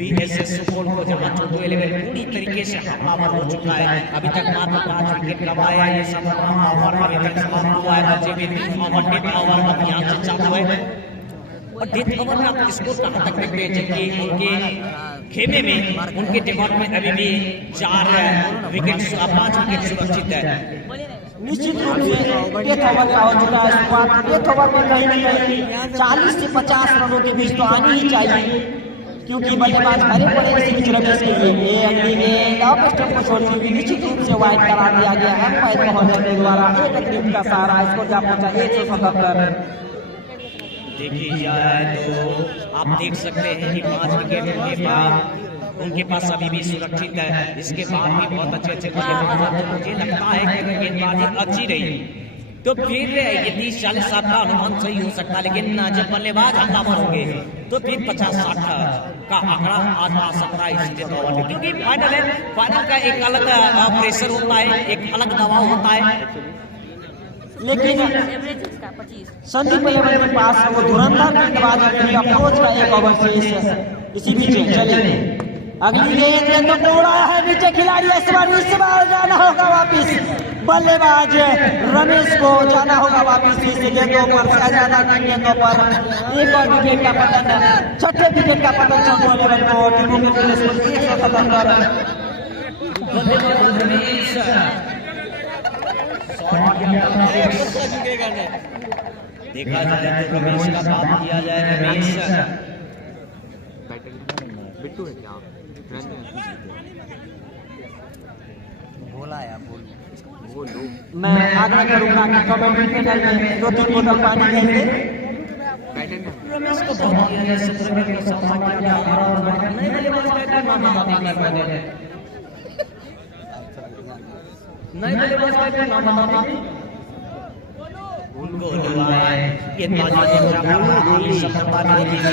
बीएसएस सुपौल को, जहां छोटू 11 पूरी तरीके से हमलावर हो चुका है। अभी तक मात्र 5 विकेट गंवाया है। ये 17वां ओवर अभी तक समाप्त हुआ है, बचे हुए 3 ओवर, 10 ओवर अब यहाँ से चालू है और 10 ओवर में आप इसको कहां तक देखते हैं, जबकि उनके खेमे में उनके दिमाग में अभी भी 4 विकेट 5 विकेट सुरक्षित है। निश्चित रूप से 10 ओवर का हो चुका है शुरुआत। 10 ओवर में कहीं न कहीं 40 से 50 रनों के बीच तो आनी ही चाहिए, क्योंकि बल्लेबाज भरे पड़े इसी बीच रमेश के लिए ये अगली गेंद ऑफ स्टंप को छोड़ती हुई निश्चित रूप से वाइड करार दिया गया है अंपायर महोदय के द्वारा। एक अतिरिक्त का सहारा, इसको क्या पहुंचा 177। देखी जाए तो आप देख सकते हैं कि 5 विकेट उनके पास अभी भी सुरक्षित है। इसके बाद भी बहुत अच्छे बल्लेबाज, तो मुझे लगता है कि अगर गेंदबाजी अच्छी रही तो फिर ये 30-40 साल का अनुमान सही हो सकता है, लेकिन जब बल्लेबाज हमलावर होंगे तो फिर 50-60 का आंकड़ा आज आ सकता है इस दौर में, क्योंकि फाइनल है। फाइनल का एक अलग प्रेशर होता है, एक अलग दबाव होता है। लेकिन संदीप 11 के पास वो धुरंधर गेंदबाजी अप्रोच का एक ओवर शेष इसी बीच चले। अगली गेंद तो उड़ाया है नीचे खिलाड़ी, इस बार जाना होगा वापिस, बल्लेबाज रमेश को जाना होगा वापिस इस गेंदों पर, शहजादा की गेंदों पर। एक और विकेट का पतन, 6ठे विकेट का पतन छोटू 11 को, टीमों के लिए 177। देखा जाए तो रमेश का बात किया जाए, रमेश बिट्टू है क्या बोला या बोलो। मैं आग्रह करूंगा कि कमेंट्री पैनल में 2-3 बोतल पानी भेज दे। रमेश को बहुत किया जाए, 17 विकेट का सामना किया और नए बल्लेबाज बैटर नामा कर रहे हैं, नए बल्लेबाज बैटर नामा उनको लगाए गेंदबाजी में सफलता मिली है।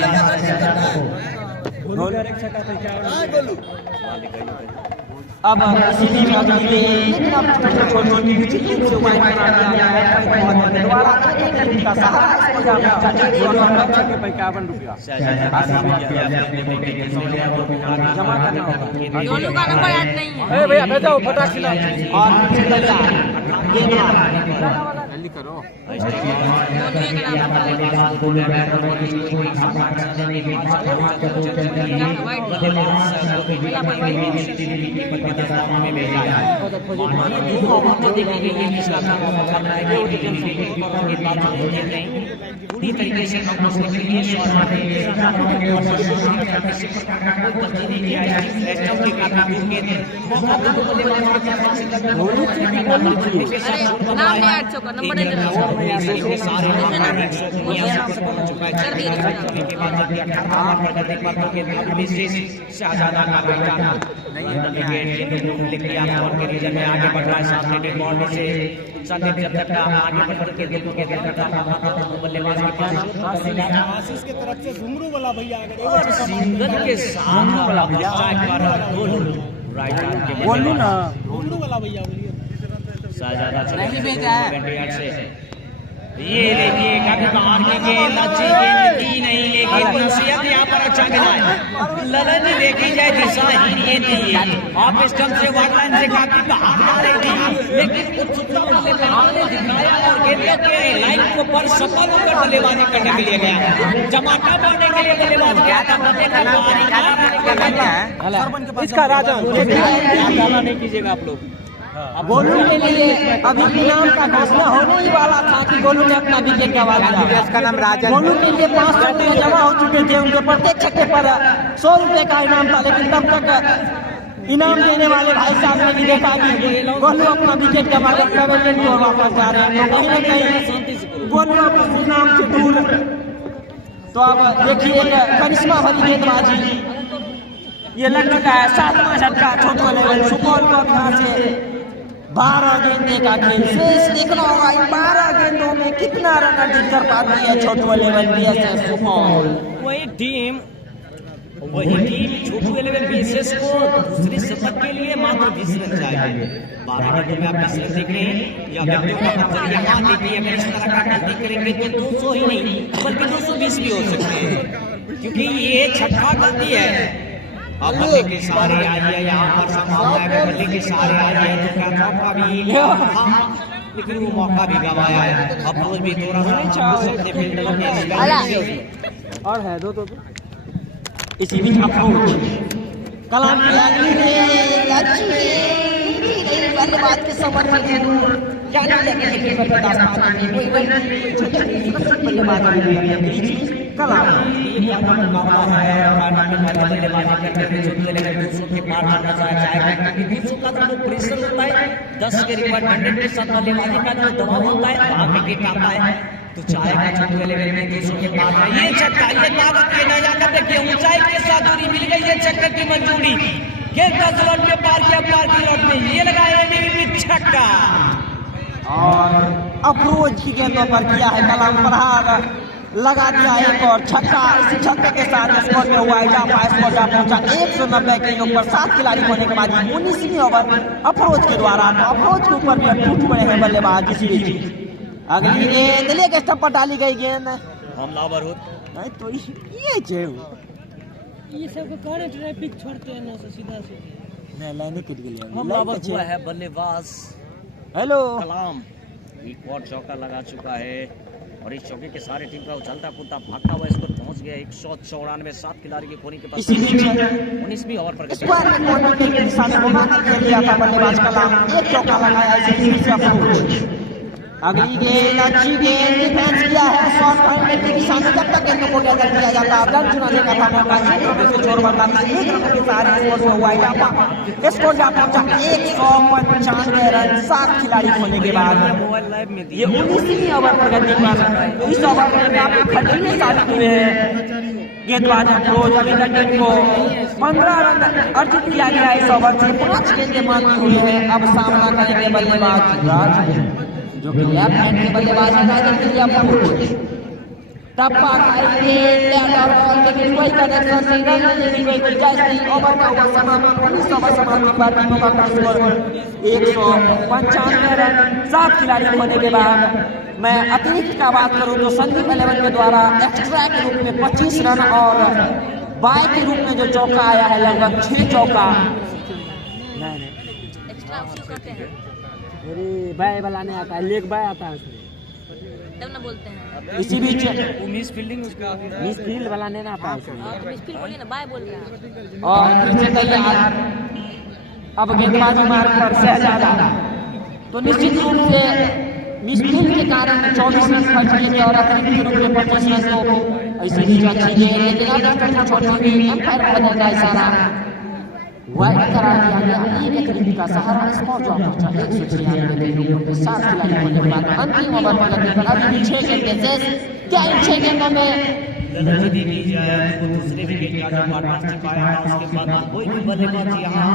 अब इसी बीच लेकिन अब छोटी निश्चित रूप से वाइड बना दिया गया है द्वारा का सहारा, इसको जमा करना होगा। दोनों का नंबर याद नहीं है भैया भेजो फटाक से जल्दी करो। पूरी तरीके से शहजादा का बेटा आगे बढ़ रहा है, सामने बॉल से संदीप जब तक आगे बढ़ के बल्लेबाज के पास आशीष के तरफ से घुंगरू वाला भैया और सिंगल के साथ वाला भैया राइट आर्म के बोलू ना घुंगरू वाला भैया बोलिए। शहजादा चले से ये देखिए कभी बाहर की गेंद अच्छी गेंद की नहीं, लेकिन नसीहत यहाँ पर अच्छा मिला है। ललन जी देखी जाए दिशाहीन गेंद थी, ऑफ स्टंप से वाइड लाइन से काफी बाहर जा रही थी, लेकिन उत्सुकता वाले बल्लेबाज ने दिखाया और गेंद के लाइन को पर सफल होकर बल्लेबाजी करने के लिए गया। जमाटा मारने के लिए बल्लेबाज गया था, इसका राजा गाना नहीं कीजिएगा आप लोग। गोलू के लिए अभी इनाम का घोषणा होने ही वाला था कि गोलू ने अपना विकेट गंवा दिया। इसका नाम राजा। गोलू के लिए 500 रुपये जमा हो चुके थे, उनके प्रत्येक छक्के पर 100 रुपये का इनाम था, लेकिन तब तक इनाम देने वाले भाई साहब ने भी देखा कि गोलू अपना विकेट गंवा कर पवेलियन की ओर वापस जा रहे हैं, तो कहीं न कहीं गोलू अपने इनाम से दूर। तो अब देखिए एक करिश्मा भरी गेंदबाजी ये लग चुका है। 7वां झटका छोटो लेवल सुपौल को यहाँ से 12 गेंदे का खेल शेष देखना होगा। 12 गेंदों में कितना रन अर्जित कर पाती है छोटो लेवल बीएसएस सुपौल। वही टीम छोटू लेवल बीएसएस को दूसरी शतक के लिए मात्र 20 रन चाहिए। 12 गेंदों में आप 20 रन देख रहे हैं, या व्यक्तियों का मंजर यहाँ देखिए, अगर इस तरह का गलती करेंगे तो 200 ही नहीं बल्कि 220 भी हो सकते हैं, क्योंकि ये छठा गलती है। अब बल्ले के सारे आई है, यहाँ पर संभावना है बल्ले के सारे आई है, तो क्या मौका भी लेकिन वो मौका भी गंवाया है। अप्रोच भी थोड़ा सा अपने फील्डरों के और है दो इसी बीच अप्रोच कलाम की अगली बल्लेबाज के समर्थन से दूर जाने लगे बल्लेबाज कलाम प्रेशर होता है 10 के रिक्वायरमेंट के साथ बल्लेबाजी का जो दबाव होता है वहाँ विकेट आता है, तो चाहे छोटे लेवल में 200 के पार है। ये छक्का, ये ताकत के नजाकत देखिए, ऊंचाई के साथ दूरी मिल गई, ये छक्के की मंजूरी। गेंद का स्लॉट पे पार किया, पार की लौट में ये लगाया छक्का। और अप्रोच की गेंदों पर किया है कलाम प्रहार, लगा दिया एक और छक्का। इसी छक्के के साथ स्कोर में हुआ इजाफा, स्कोर जा पहुंचा 190 के योग पर 7 खिलाड़ी होने के बाद 19वीं ओवर अप्रोच के द्वारा। तो अप्रोच के ऊपर भी टूट पड़े हैं बल्लेबाज। इसी बीच अगली गेंद लेग स्टंप पर डाली गई गेंद, हमलावर हो तो ये सब कारण ट्रैफिक छोड़ते हैं ना सीधा नहीं लाइन कट गई। हमलावर हुआ है बल्लेबाज हेलो कलाम, एक और चौका लगा चुका है और इस चौके के सारे टीम का उछलता कूदता भागता हुआ स्कोर पहुंच गया 194। 7 खिलाड़ी की कोनी के पास 19वीं ओवर पर स्क्वायर में कोनी के दिशा में घुमा कर खेल दिया था बल्लेबाज कलाम, एक चौका लगाया इसी से अप्रोच। अगली गेंद अच्छी गेंद डिफेंस किया है, शॉर्ट पॉइंट की दिशा में जब तक गेंद को गैदर किया जाता है रन चुनाने का था मौका। 1 रन से छोड़ बता 1 रन के सारे स्कोर में हुआ इजाफा, स्कोर जा पहुंचा 195 रन 7 खिलाड़ी होने के बाद। ये 19वीं ओवर प्रगति पर, तो इस ओवर में काफी खतरनाक साबित हुए हैं गेंदबाज अप्रोच। अभी तक टीम को 15 रन अर्जित किया गया इस ओवर से, 5 गेंदें मारती हुई है। अब सामना करेंगे बल्लेबाज राज, जो कि लेफ्ट हैंड के बल्लेबाज टप्पा खाएंगे और बॉल के कोई कनेक्शन नहीं, रन नहीं, कोई गुंजाइश नहीं। ओवर का हुआ समाप्त, 19 ओवर समाप्ति पर टीमों का स्कोर 195 रन 7 खिलाड़ी होने के बाद। मैं अतिरिक्त का बात करूं तो संदीप 11 के द्वारा एक्स्ट्रा के रूप में 25 रन और बाय के रूप में जो चौका आया है लगभग 6 चौका। अरे बाय वाला नहीं आता है, लेग बाय आता है उसमें, तब ना बोलते हैं। इसी बीच मिस फील्डिंग उसका मिस फील्ड वाला नहीं आता है उसमें। तो मिस फील्ड बोलिए ना, बाय बोल रहा है। और पीछे तैयार अब गेंदबाजी मार्ग पर शहजादा, तो निश्चित रूप से मिस फील्ड के कारण 24 रन खर्च किए और अतिरिक्त रूप में 25 रन को ऐसी ही अच्छी गेंद, लेकिन अब छोटी अंपायर बदल का इशारा वाइड करा दिया गया। एक अतिरिक्त का सहारा स्कोर जो पहुंचा 196 के योग पर 7 खिलाड़ी होने के बाद अंतिम ओवर पर लगभग अभी 6 गेंदें शेष। क्या इन 6 गेंदों में यदि की जाए तो दूसरे विकेट का जो पार्टनरशिप आया था उसके बाद कोई भी बल्लेबाज यहाँ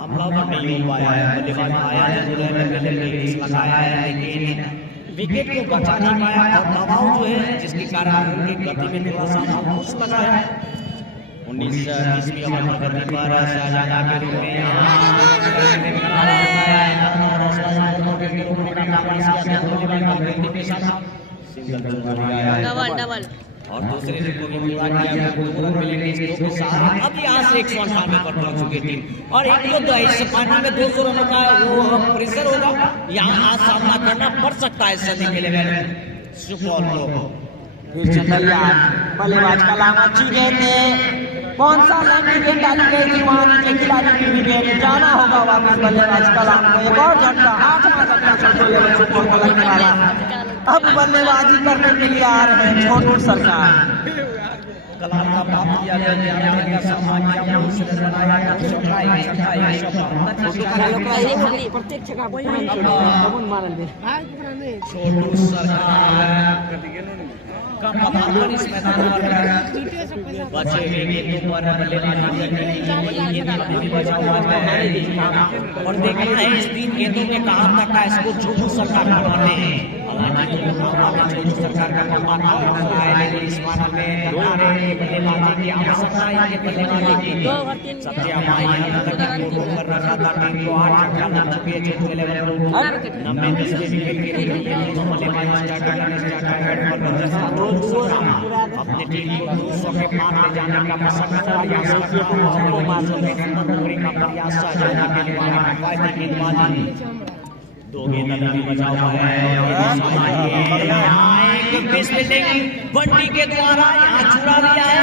हमलावर नहीं हो पाया है। बल्लेबाज आया जरूर है, पहले लगाया है, लेकिन विकेट को बचा नहीं पाया और दबाव जो है जिसके कारण उनकी गति में थोड़ा सा अंकुश बना है। 19वीं ओवर पर गति पर शहजादा के रूप में डबल डबल और दूसरे को भी पूरा किया तो 2 रन मिलेंगे इस 2 के साथ। अब यहाँ से 198 पर पहुंच चुकी टीम और एक तो इस पानी में 200 रनों का वो प्रेशर होगा, यहाँ आज सामना करना पड़ सकता है संदीप इलेवन सुपौल को। फिर चंदलिया बल्लेबाज कलाम अच्छी गेंद है, कौन सा लंबी गेंद डाली गई थी, वहां नीचे खिलाड़ी की विकेट, जाना होगा वापस बल्लेबाज कलाम को। एक और झटका, 8वां झटका छोटू इलेवन सुपौल को लगने वाला। अब बल्लेबाजी करने के लिए आ रहे हैं छोटू सरकार। कलाम का बात किया गया का सामना किया, उसने बनाया प्रत्येक छक्का छोटू सरकार का पदार्पण इस मैदान पर बचे गेंदों पर बल्लेबाजी करने की बचा हुआ है और देखना है इस 3 गेंदों में कहां तक का इसको छोटू सरकार करवाते हैं। छोटू सरकार का लंबा है लेकिन इस बार में बल्लेबाजी की आवश्यकता है, बल्लेबाजी की सत्या माई पर रखा था टीम को 8 छक्का लग चुके हैं छोटू इलेवन को 90 विकेट के लिए बल्लेबाजी स्टार्ट करने अपनी टीम को 200 के पार ले जाने का मशक्कत प्रयास करता है। 2 गेंद अभी बचा हुआ है बंटी के द्वारा यहाँ छुड़ा दिया है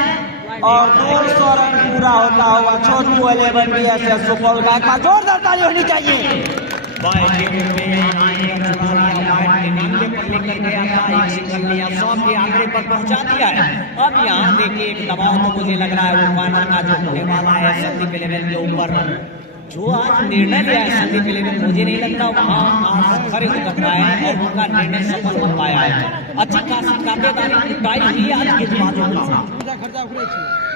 और 200 रन पूरा होता हुआ छोटू इलेवन बीएसएस सुपौल का। एक बार जोरदार ताली होनी चाहिए। पर पहुंचा दिया है। अब यहाँ देखिए एक दबाव तो मुझे लग रहा है वो फाइनल का जो होने वाला है संदीप इलेवन के ऊपर, जो आज निर्णय लिया है संदीप इलेवन, मुझे नहीं लगता वहाँ आज खड़े उतर पाया है और उनका निर्णय सफल हो पाया है। अच्छी खासी काटेदारी कुटाई हुई आज के गेंदबाजों का।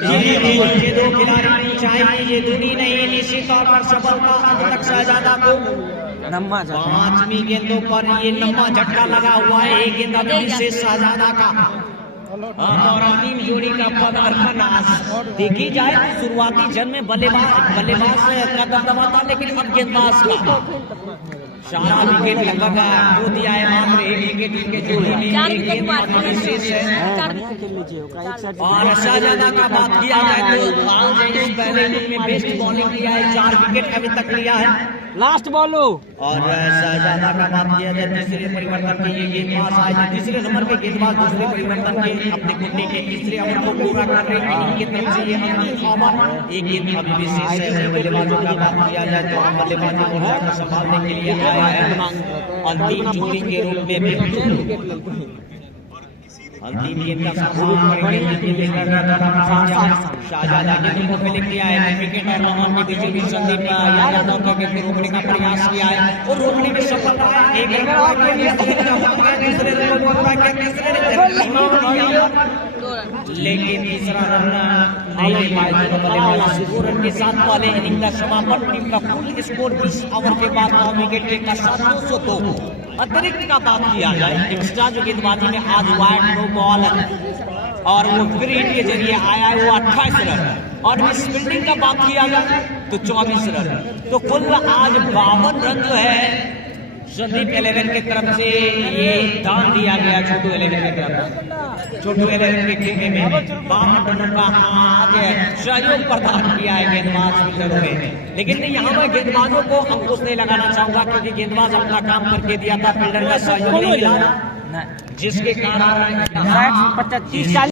ये 2 खिलाड़ी चाहिए, ये दूरी नहीं, निश्चित तौर पर सफलता अंत तक शहजादा को। 5वीं गेंदों पर ये लंबा झटका लगा हुआ है, एक गेंद अभी से शहजादा का और अंतिम जोड़ी का पदार्पण आज देखी जाए तो शुरुआती जन में बल्लेबाज का दबदबा था, लेकिन अब गेंदबाज का सारा विकेट लगभग खो दिया है। मात्र 1 विकेट के जोड़ी में एक गेंद शेष है। और शहजादा का बात किया जाए तो आज इस पहले इनिंग में बेस्ट बॉलिंग किया है, 4 विकेट अभी तक लिया है। लास्ट बॉल और शहजादा का बात किया जाए तीसरे परिवर्तन के ये गेंदबाज आए, तीसरे नंबर के गेंदबाज दूसरे परिवर्तन के अपने कुंडे के तीसरे ओवर को पूरा कर रहे हैं। इनिंग की तरफ से ये अंतिम ओवर, एक गेंद अभी भी शेष है। बल्लेबाजों का बात किया जाए तो बल्लेबाजी को संभालने के लिए आया है अंतिम जोड़ी के रूप में अंतिम गेंद का सामना करेंगे। शहजादा के को फिलिप किया है, विकेट और लहन के बीच में संदीप यादव को रोकने का प्रयास किया है और रोकने में सफल रहा है। एक लेकिन तीसरा रन नहीं ले पाए तो बल्लेबाज 2 रन के साथ वाले इनिंग का समापन। टीम का कुल स्कोर 20 ओवर के बाद 9 विकेट के साथ 202। अतिरिक्त का बात किया जाए एक्स्ट्रा जो गेंदबाजी में आज वाइड नो बॉल और वो फ्री हिट के जरिए आया है वो 28 रन और मिस फील्डिंग का बात किया जाए तो 24 रन। तो कुल आज 52 रन जो है संदीप इलेवन की तरफ से ये दान दिया गया छोटू इलेवन की तरफ। छोटू इलेवन के खेमे में 52 रनों का आज सहयोग प्रदान किया है गेंदबाज फील्डरों ने। लेकिन यहाँ मैं गेंदबाजों को अंकुश नहीं लगाना चाहूंगा क्योंकि गेंदबाज अपना काम करके दिया था, फील्डर का सहयोग नहीं मिला जिसके कारण